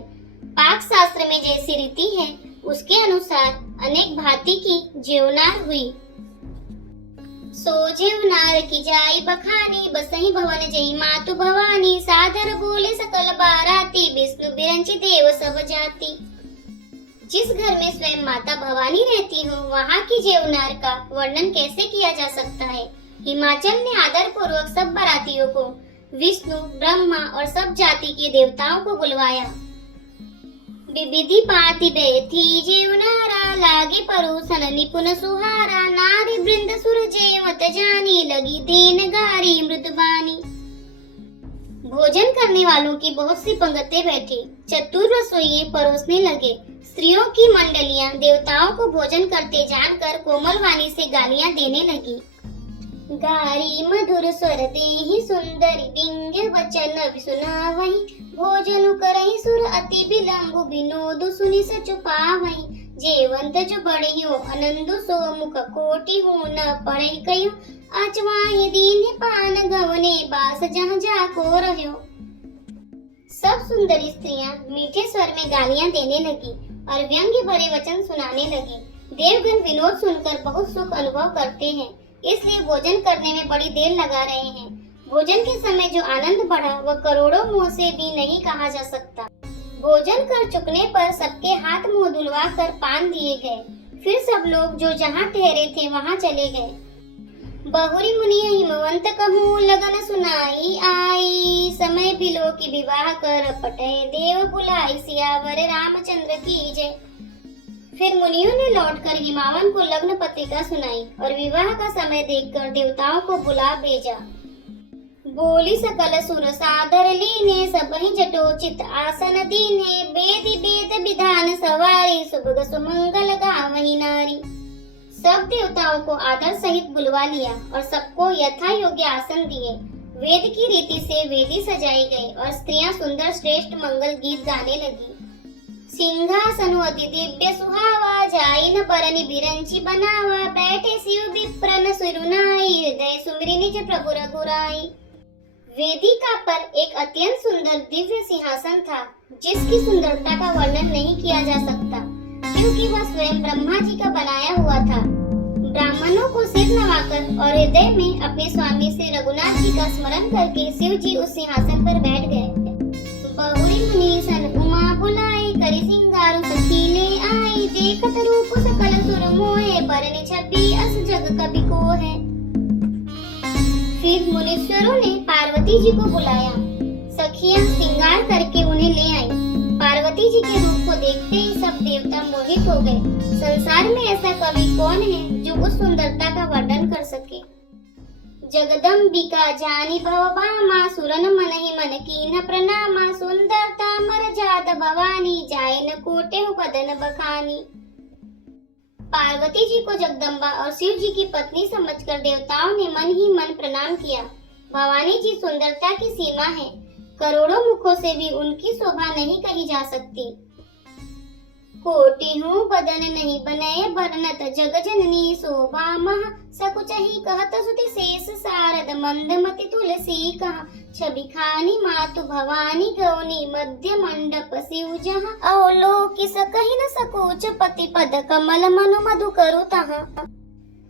पाक शास्त्र में जैसी रीति है उसके अनुसार अनेक भांति की जेवनार हुई। सो जेवनार की जाई बखानी, बसही भवन जई मातु भवानी, सादर बोले सकल बाराती, विष्णु बिरंची देव सब जाति। जिस घर में स्वयं माता भवानी रहती हो, वहाँ की जेवनार का वर्णन कैसे किया जा सकता है। हिमाचल ने आदर पूर्वक सब बारातियों को, विष्णु ब्रह्मा और सब जाति के देवताओं को बुलवाया। विविधि पाति बैठी जेवनारा, लागे परोसन निपुण सुहारा, नारी वृंद सुर जेवत जानी, लगी देन गारी मृदुबानी। भोजन करने वालों की बहुत सी पंगतें बैठी, चतुर रसोइये परोसने लगे। स्त्रियों की मंडलियां देवताओं को भोजन करते जानकर कोमल वाणी से गालियां देने लगी। गारी मधुर स्वर देहि सुंदरी बिंग वचन सुनावहि, भोजन करहि सुर अति विलंबु विनोद सुनि सचु पावहि। जेवंत जो बढ़ियो आनंद सो मुख कोटि हो न पढ़े कयो, अचवाहि दीन पान गवने बास जहाँ जाको रह्यो। सब सुंदरी स्त्रियां मीठे स्वर में गालियां देने लगी और व्यंग्य भरे वचन सुनाने लगी। देवगण विनोद सुनकर बहुत सुख अनुभव करते हैं, इसलिए भोजन करने में बड़ी देर लगा रहे हैं। भोजन के समय जो आनंद बढ़ा वह करोड़ों मुंह से भी नहीं कहा जा सकता। भोजन कर चुकने पर सबके हाथ मुंह धुलवा कर पान दिए गए। फिर सब लोग जो जहाँ ठहरे थे वहाँ चले गए। बहुरी मुनि हिमवंत कहूँ लगन सुनाई आई, समय बिलो की विवाह कर पटे देव बुलाई, सियावर रामचंद्र की जय। फिर मुनियों ने लौटकर हिमावन को लग्न पत्रिका सुनाई और विवाह का समय देखकर देवताओं को बुला भेजा। बोली सकल सुर सादर लीने, सबहि जटोचित आसन दीने, वेद वेद विधान सवारी, सुभग सुमंगल गावहि नारी। सब देवताओं को आदर सहित बुलवा लिया और सबको यथा योग्य आसन दिए। वेद की रीति से वेदी सजाई गई और स्त्रियां सुंदर श्रेष्ठ मंगल गीत गाने लगी। सिंहासनो अति दिव्य सुहावा, जाई न परनि बिरंची बनावा, बैठे शिव विप्रन सुरुनाई, हृदय सुमिरि निज प्रभु रघुराई। वेदिका पर एक अत्यंत सुंदर दिव्य सिंहासन था, जिसकी सुंदरता का वर्णन नहीं किया जा सकता, क्योंकि वह स्वयं ब्रह्मा जी का बनाया हुआ था। ब्राह्मणों को सिर नवाकर और हृदय में अपने स्वामी श्री रघुनाथ जी का स्मरण करके शिव जी उस सिंहासन पर बैठ गए। बहुरी मुनि सन उमा बुलाई, करी सिंगार सखीले आई, देखत रूप सकल सुर मोहे, परनि छवि अस जग कबि को है। फिर मुनीश्वरों ने पार्वती जी को बुलाया। सखियां श्रृंगार करके उन्हें ले आई। पार्वती जी के रूप को देखते ही सब देवता मोहित हो गए। संसार में ऐसा कवि कौन है जो उस सुंदरता का वर्णन कर सके। जगदम्बिका जानी भवभामा, सुरन मनहि मन कीन्ह प्रणामा, सुंदरता मर जात भवानी, जाय न कोटे बदन बखानी। पार्वती जी को जगदम्बा और शिव जी की पत्नी समझकर देवताओं ने मन ही मन प्रणाम किया। भवानी जी सुंदरता की सीमा है, करोड़ों मुखों से भी उनकी शोभा नहीं कही जा सकती। कोटि हूँ बदन नहीं बनय बरनत, जग जननी शोभा मह, सकुचहि कहत सुति शेष सारद, मंदमति तुलसी कहा, छवि खानी मातु भवानी गौनी, मध्य मंडप शिव जहाँ, अवलोकि सकहि न सकुच पति पद, कमल मनु मधु करु तहाँ।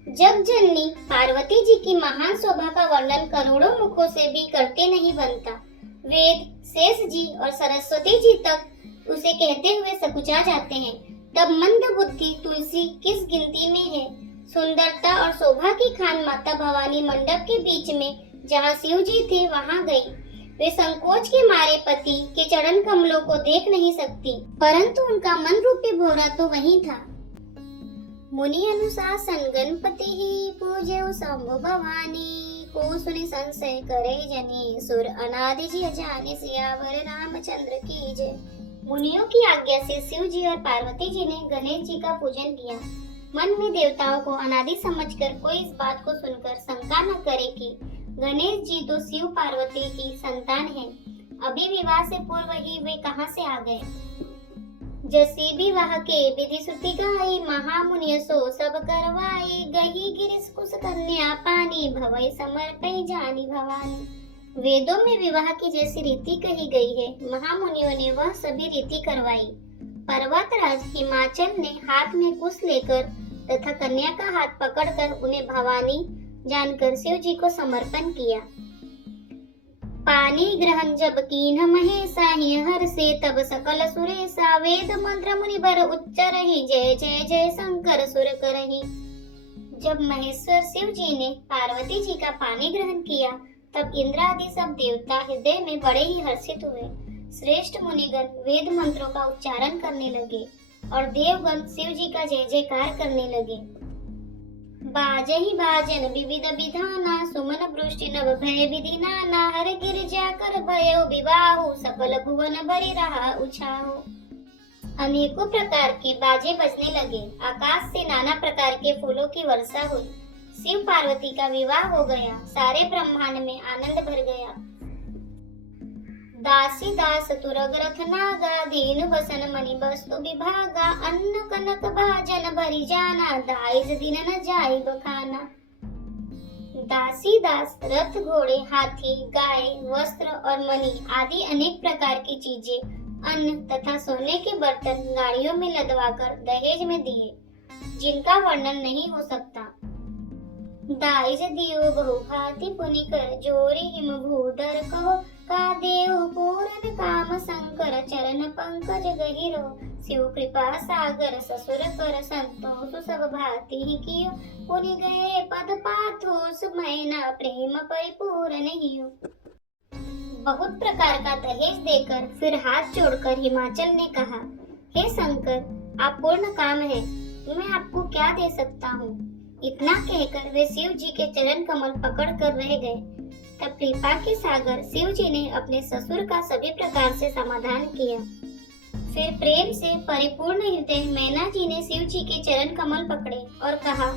जग जननी पार्वती जी की महान शोभा का वर्णन करोड़ों मुखों से भी करते नहीं बनता। वेद, शेष जी और सरस्वती जी तक उसे कहते हुए सकुचा जाते हैं, तब मंद बुद्धि तुलसी किस गिनती में है। सुंदरता और शोभा की खान माता भवानी मंडप के बीच में जहाँ शिव जी थे वहाँ गई। वे संकोच के मारे पति के चरण कमलों को देख नहीं सकती, परंतु उनका मन रूपी भोरा तो वहीं था। मुनि अनुशासन गणपति ही पूजे शंभु भवानी, को सुनि संशय करे जनी, सुर अनादि जी जाने, सियावर रामचंद्र की जय। मुनियों की आज्ञा से शिव जी और पार्वती जी ने गणेश जी का पूजन किया। मन में देवताओं को अनादि समझकर कोई इस बात को सुनकर शंका न करे कि गणेश जी तो शिव पार्वती की संतान हैं। अभी विवाह से पूर्व ही वे कहां से आ गए। जसी विवाह के विधि श्रुति गाई, महामुनि सो सब करवाई, गही गिरिश कुश कन्या पानी, भवई समर्पई जानी भवानी। वेदों में विवाह की जैसी रीति कही गई है, महामुनियों ने वह सभी रीति करवाई। पर्वतराज हिमाचल ने हाथ में कुश लेकर तथा कन्या का हाथ पकड़कर उन्हें भवानी जानकर शिव जी को समर्पण किया। पानी ग्रहण जब कीन्ह महेशा, हर से तब सकल सुरेशा, वेद मंत्र मुनि बर उच्चरहि, जय जय जय शंकर सुर करहि। जब महेश्वर शिव जी ने पार्वती जी का पानी ग्रहण किया, तब इंद्र आदि सब देवता हृदय में बड़े ही हर्षित हुए। श्रेष्ठ मुनिगण वेद मंत्रों का उच्चारण करने लगे और देवगण शिव जी का जय जयकार करने लगे। बाजहि बाजन विविध विधाना, सुमन वृष्टि नव भय विधि नाना, हर गिरिजा कर भयो विवाहु, सकल भुवन भरि रहा उछाहु। अनेकों प्रकार के बाजे बजने लगे। आकाश से नाना प्रकार के फूलों की वर्षा हुई। शिव पार्वती का विवाह हो गया। सारे ब्रह्मांड में आनंद भर गया। दासी दास तुरग रथ नागा, धेनु बसन मणि वस्तु विभागा, अन्न कनक भाजन भरी जाना, दाइज दिन न जाय बखाना। दासी दास रथ, घोड़े, हाथी, गाय, वस्त्र और मणि आदि अनेक प्रकार की चीजें, अन्न तथा सोने के बर्तन गाड़ियों में लदवाकर दहेज में दिए, जिनका वर्णन नहीं हो सकता। दाइज दियो बहु भांति पुनि कर, जोरी हिम भूधर कहो, का देव पूरन काम शंकर, चरण पंकज गहिरो, शिव कृपा सागर ससुर कर, संतोष सब भांति ही कियो, पुनि गए पद पाथोस, मैना प्रेम परिपूर्ण हियो। बहुत प्रकार का दहेज देकर फिर हाथ जोड़कर हिमाचल ने कहा, हे शंकर, आप पूर्ण काम है, मैं आपको क्या दे सकता हूँ। इतना कहकर वे शिव जी के चरण कमल पकड़ कर रह गए। तब कृपा के सागर शिव जी ने अपने ससुर का सभी प्रकार से समाधान किया। फिर प्रेम से परिपूर्ण हृदय मैना जी ने शिव जी के चरण कमल पकड़े और कहा,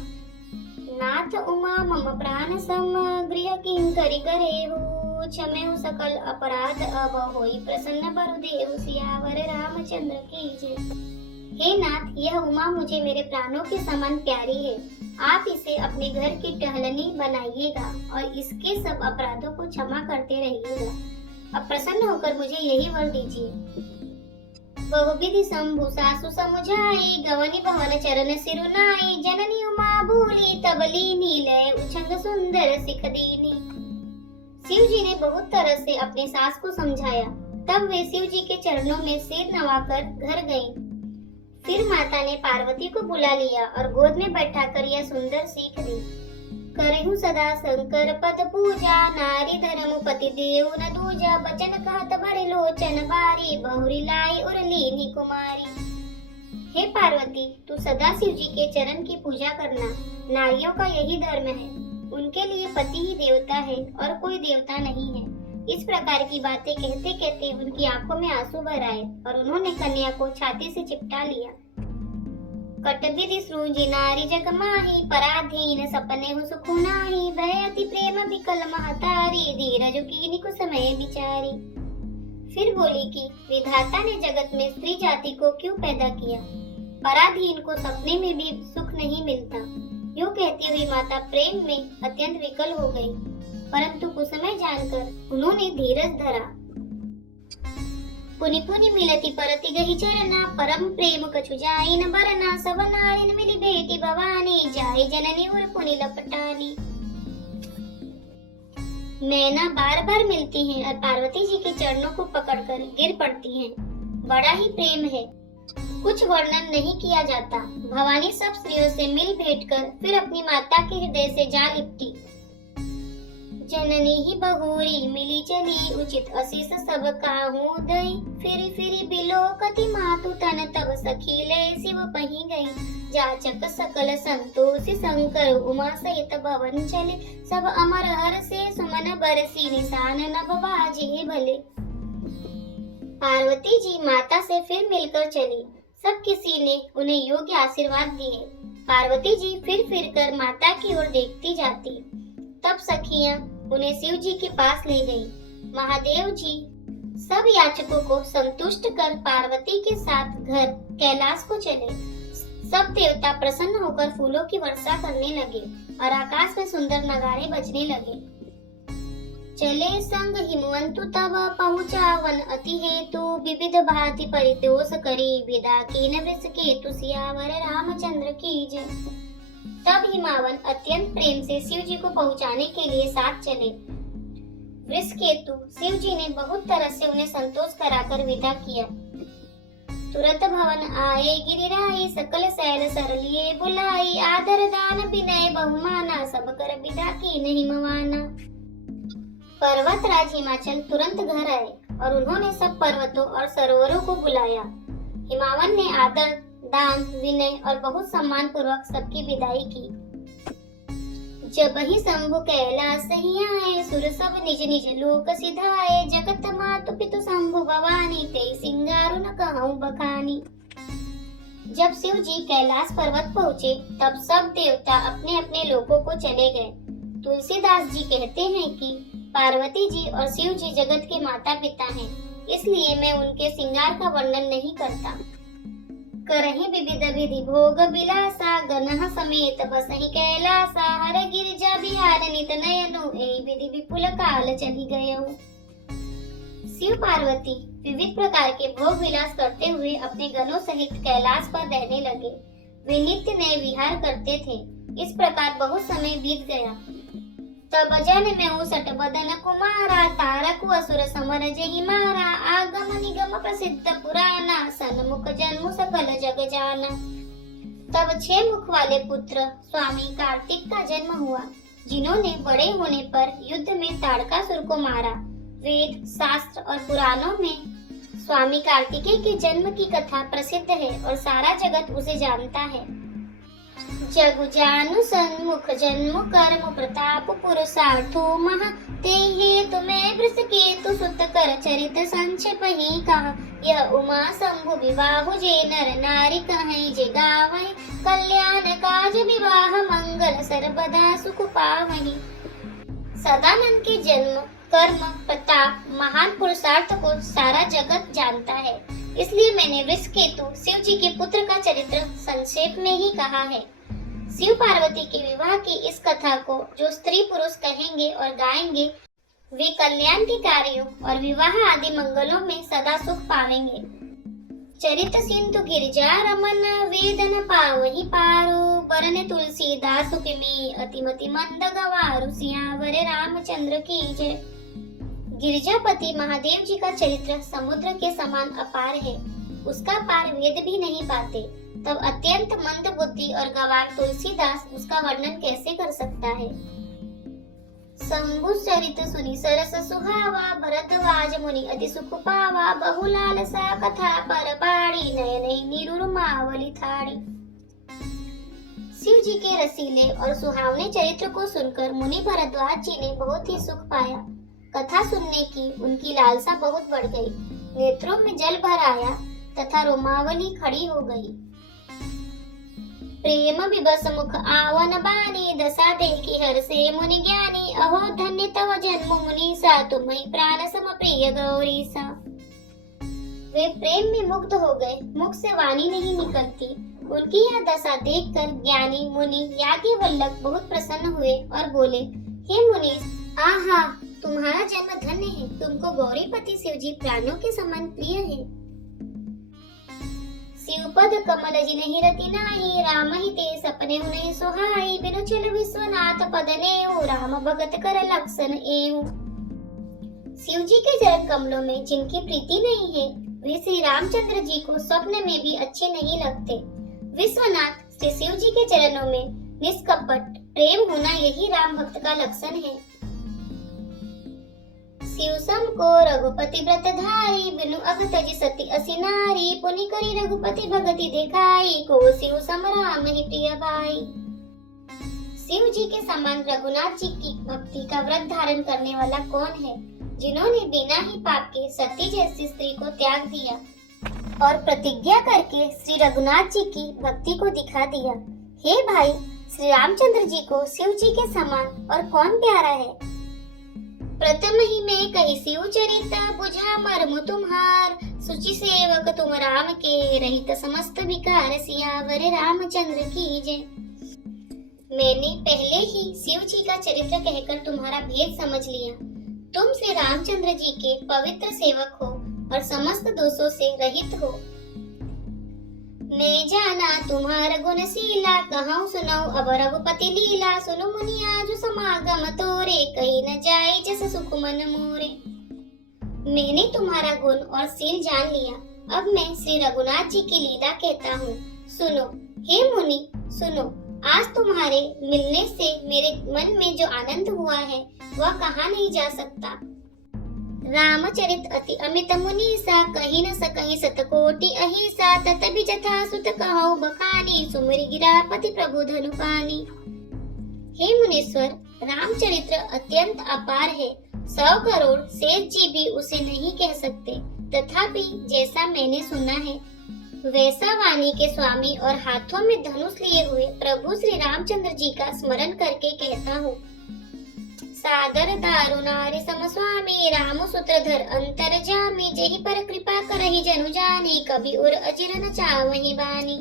नाथ उमा मम प्राण सम, गृह किंकरी करेहु, क्षमेहु सकल अपराध, अब होई प्रसन्न बरुदेव, सियावर रामचंद्र की जय। हे नाथ, यह उमा मुझे मेरे प्राणों के समान प्यारी है। आप इसे अपने घर की टहलनी बनाइएगा और इसके सब अपराधों को क्षमा करते रहिएगा। अब प्रसन्न होकर मुझे यही वर दीजिए। बहुविधि शंभु सासु समुझाई, गवनी भवन चरण सिरुनाई, जननी उमा भूली तब लीनी, लय उछंग सुंदर सिख दीनी। शिव जी ने बहुत तरह से अपने सास को समझाया। तब वे शिव जी के चरणों में सिर नवाकर घर गईं। फिर माता ने पार्वती को बुला लिया और गोद में बैठाकर यह सुंदर सीख दी। करहु सदा शंकर पद पूजा, नारी धर्म पति देव न दूजा, बचन कहत भरे लोचन बारी, बहुरी लाई उरलीनी कुमारी। हे पार्वती, तू सदा शिव जी के चरण की पूजा करना। नारियों का यही धर्म है। उनके लिए पति ही देवता है और कोई देवता नहीं है। इस प्रकार की बातें कहते कहते उनकी आंखों में आंसू भर आए और उन्होंने कन्या को छाती से चिपटा लिया। कटविधि सृजी नारी जग माही, पराधीन सपने हु सुख नाही, भय अति प्रेम विकल महतारी, धीरज कीनी कुसमय बिचारी। फिर बोली कि विधाता ने जगत में स्त्री जाति को क्यों पैदा किया। पराधीन को सपने में भी सुख नहीं मिलता। यूँ कहती हुई माता प्रेम में अत्यंत विकल हो गई, परंतु कुसमय जानकर उन्होंने धीरज धरा। पुनि पुनि मिलती परति गही चरना, परम प्रेम कछु जाई न बरना, सब नारिन मिली बेटी भवानी, जाई जननी उर पुनि लपटानी। मैना बार बार मिलती हैं और पार्वती जी के चरणों को पकड़कर गिर पड़ती हैं। बड़ा ही प्रेम है, कुछ वर्णन नहीं किया जाता। भवानी सब स्त्रियों से मिल भेंट कर फिर अपनी माता के हृदय से जा लिपटी। जननी ही बहुरी मिली चली, उचित असीस सब काहू दई, फिरी फिरी बिलोकति मातु तन, तब सखी ले शिव पही गई। जाचक सकल संतोषी शंकर, उमा सहित भवन चले, सब अमर हर से सुमन बरसी, निशान नभ बाजे भले। पार्वती जी माता से फिर मिलकर चली। सब किसी ने उन्हें योग्य आशीर्वाद दिए। पार्वती जी फिर कर माता की ओर देखती जाती। तब सखियां उन्हें शिव जी के पास ले गई। महादेव जी सब याचकों को संतुष्ट कर पार्वती के साथ घर कैलाश को चले। सब देवता प्रसन्न होकर फूलों की वर्षा करने लगे और आकाश में सुंदर नगाड़े बजने लगे। चले संग हिमवंतु तब पहुँचा वन अति हेतु, विविध भांति परितोष करी, विदा कीन वृष केतु, सियावर रामचंद्र की जय। तब हिमावन अत्यंत प्रेम से शिव जी को पहुंचाने के लिए साथ चले। वृषकेतु शिव जी ने बहुत तरह से उन्हें संतोष कराकर विदा किया। तुरंत भवन आए गिरिराई, सकल शैल सरलिए बुलाई, आदर दान विनय बहुमाना, सब कर विदा कीन हिमवाना। पर्वतराज हिमाचल तुरंत घर आए और उन्होंने सब पर्वतों और सरोवरों को बुलाया। हिमावन ने आदर दान विनय और बहुत सम्मान पूर्वक सबकी विदाई की। जब ही शंभु कैलाश ही आए, सुर सब निज निज लोक सिधाए, जगत मातु पितु शंभु भवानी, ते सिंगारु न कहूं बखानी। जब शिव जी कैलाश पर्वत पहुँचे तब सब देवता अपने अपने लोकों को चले गए। तुलसीदास जी कहते हैं कि पार्वती जी और शिव जी जगत के माता पिता हैं, इसलिए मैं उनके श्रृंगार का वर्णन नहीं करता। करहि विविध विधि भोग विलासा, गणः समेत बसहि कैलासा, हर गिरिजा बिहार नित नयनु, एहि विधि विपुल काल चली गयउ। शिव पार्वती विविध प्रकार के भोग विलास करते हुए अपने गणों सहित कैलाश पर रहने लगे। वे नित्य नए विहार करते थे। इस प्रकार बहुत समय बीत गया। तब जन में उसट बदन कुमारा, तारक असुर समर जहि मारा, आगम निगम प्रसिद्ध पुराना, सन्मुख जन्म सकल जग जाना। तब 6 मुख वाले पुत्र स्वामी कार्तिक का जन्म हुआ, जिन्होंने बड़े होने पर युद्ध में ताड़कासुर को मारा। वेद, शास्त्र और पुराणों में स्वामी कार्तिकेय के जन्म की कथा प्रसिद्ध है और सारा जगत उसे जानता है। जगु जानु सन्मुख जन्म कर्म प्रताप पुरुषार्थो महा, ते हेतु मैं वृषकेतु सुत कर चरित संक्षेप ही कहा। यह उमा शंभु विवाह जे नर नारी कहीं जे गावहि, कल्याण काज विवाह मंगल सर्वदा सुख पावहि। सदानंद के जन्म, कर्म, प्रताप, महान पुरुषार्थ को सारा जगत जानता है, इसलिए मैंने वृषकेतु शिव जी के पुत्र का चरित्र संक्षेप में ही कहा है। शिव पार्वती के विवाह की इस कथा को जो स्त्री पुरुष कहेंगे और गाएंगे, वे कल्याण के कार्यों और विवाह आदि मंगलों में सदा सुख पावेंगे। चरित सिंधु गिरिजा रमन, वेदन पावहि पारो, बरन तुलसीदास में अतिमति मंद गवारु, सियावर रामचंद्र की जय। गिरिजापति महादेव जी का चरित्र समुद्र के समान अपार है, उसका पार वेद भी नहीं पाते। तब अत्यंत मंद बुद्धि और गवार तुलसीदास उसका वर्णन कैसे कर सकता है। शंभु चरित सुनि सरस सुहावा, भरद्वाज मुनि अति सुख पावा, बहुलाल सा कथा पर पाड़ी, नयन निरुमावली थाड़ी। शिव जी के रसीले और सुहावने चरित्र को सुनकर मुनि भरद्वाज जी ने बहुत ही सुख पाया। कथा सुनने की उनकी लालसा बहुत बढ़ गई, नेत्रों में जल भर आया तथा रोमावली खड़ी हो गई। प्रेम विबस मुख आवन बानी, दशा देखी हर से मुनि ज्ञानी, अहो धन्य तव जन्म मुनीसा, तुम्हि प्राण सम प्रिय गौरीसा। वे प्रेम में मुग्ध हो गए, मुख से वाणी नहीं निकलती। उनकी यह दशा देखकर ज्ञानी मुनि याज्ञवल्क्य बहुत प्रसन्न हुए और बोले, हे मुनीश, आहा, तुम्हारा जन्म धन्य है, तुमको गौरीपति शिव जी प्राणों के समान प्रिय है। शिवपद कमल जिनहि रति नाही, राम ही ते सपने हुनहि सोहाई, बिनु चल विश्वनाथ पद नेउ, राम भगत कर लक्षण एउ। शिव जी के चरण कमलों में जिनकी प्रीति नहीं है, वे श्री रामचंद्र जी को स्वप्न में भी अच्छे नहीं लगते। विश्वनाथ श्री शिव जी के चरणों में निष्कपट प्रेम होना यही राम भक्त का लक्षण है। शिव सम को रघुपति व्रत धारी, बिनु अगतजि सती असि नारी, पुनि करी रघुपति भगति देखाई, को शिव सम राम ही प्रिय भाई। शिव जी के समान रघुनाथ जी की भक्ति का व्रत धारण करने वाला कौन है, जिन्होंने बिना ही पाप के सती जैसी स्त्री को त्याग दिया और प्रतिज्ञा करके श्री रघुनाथ जी की भक्ति को दिखा दिया। हे भाई, श्री रामचंद्र जी को शिव जी के समान और कौन प्यारा है। प्रथम ही मैं कही शिव चरित, बुझा मर्म तुम्हार, सुचि सेवक तुम राम के, रहित समस्त विकार, सियावर रामचंद्र की जय। मैंने पहले ही शिव जी का चरित्र कहकर तुम्हारा भेद समझ लिया। तुम श्री रामचंद्र जी के पवित्र सेवक हो और समस्त दोषों से रहित हो। मैं जाना तुम्हारा गुणशीला, कहूँ सुनो अब रघुपति लीला, सुनो मुनि आज समागम तोरे, कहीं न जाए जस सुख मन मोरे। मैंने तुम्हारा गुण और शील जान लिया, अब मैं श्री रघुनाथ जी की लीला कहता हूँ। सुनो हे मुनि, सुनो, आज तुम्हारे मिलने से मेरे मन में जो आनंद हुआ है वह कहा नहीं जा सकता। रामचरित अति अमित मुनीसा, कहीं न सकहीं सतकोटि अहिसा, ततबि जथा सुत कहौ बखानी, सुमरि गिरापति प्रभु धनुपानी। हे मुनीश्वर, रामचरित्र अत्यंत अपार है, 100 करोड़ सेठ जी भी उसे नहीं कह सकते। तथापि जैसा मैंने सुना है वैसा वाणी के स्वामी और हाथों में धनुष लिए हुए प्रभु श्री रामचंद्र जी का स्मरण करके कहता हूँ। सादर दारुनारि सम स्वामी राम सूत्रधर अंतरजामी जेहि पर कृपा करहि जनु जानी कभी उर अजिर न चावहि बानी।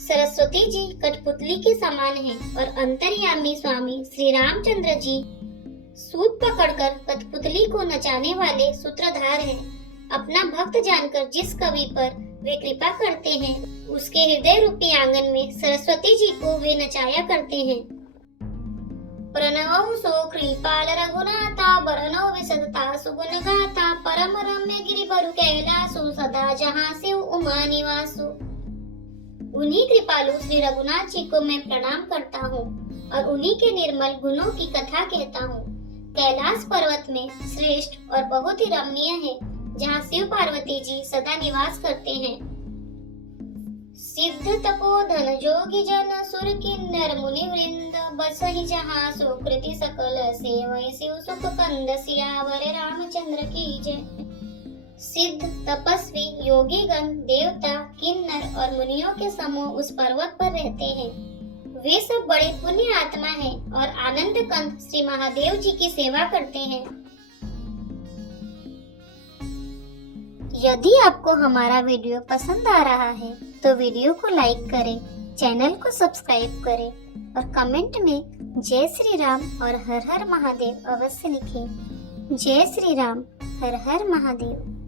सरस्वती जी कठपुतली के समान हैं और अंतर्यामी स्वामी श्री रामचंद्र जी सूत पकड़कर कठपुतली को नचाने वाले सूत्रधार हैं। अपना भक्त जानकर जिस कवि पर वे कृपा करते हैं उसके हृदय रूपी आंगन में सरस्वती जी को वे नचाया करते हैं। प्रणव सो कृपाल रघुनाथा बरनव विशदता सुगुण गाथा परम रम्य गिरि बरु कैलासु सदा जहाँ शिव उमा निवासु। उन्हीं कृपालु श्री रघुनाथ जी को मैं प्रणाम करता हूँ और उन्हीं के निर्मल गुणों की कथा कहता हूँ। कैलाश पर्वत में श्रेष्ठ और बहुत ही रमणीय है जहाँ शिव पार्वती जी सदा निवास करते हैं। सिद्ध तपोधन जोगी जन सुर किन्नर मुनि वृंद बसहि जहाँ सुकृति सकल सेवै शिव सुख कंद सियावर रामचंद्र की जय। सिद्ध तपस्वी योगी गण देवता किन्नर और मुनियों के समूह उस पर्वत पर रहते हैं। वे सब बड़े पुण्य आत्मा हैं और आनंद कंद श्री महादेव जी की सेवा करते हैं। यदि आपको हमारा वीडियो पसंद आ रहा है तो वीडियो को लाइक करें, चैनल को सब्सक्राइब करें और कमेंट में जय श्री राम और हर हर महादेव अवश्य लिखें। जय श्री राम, हर हर महादेव।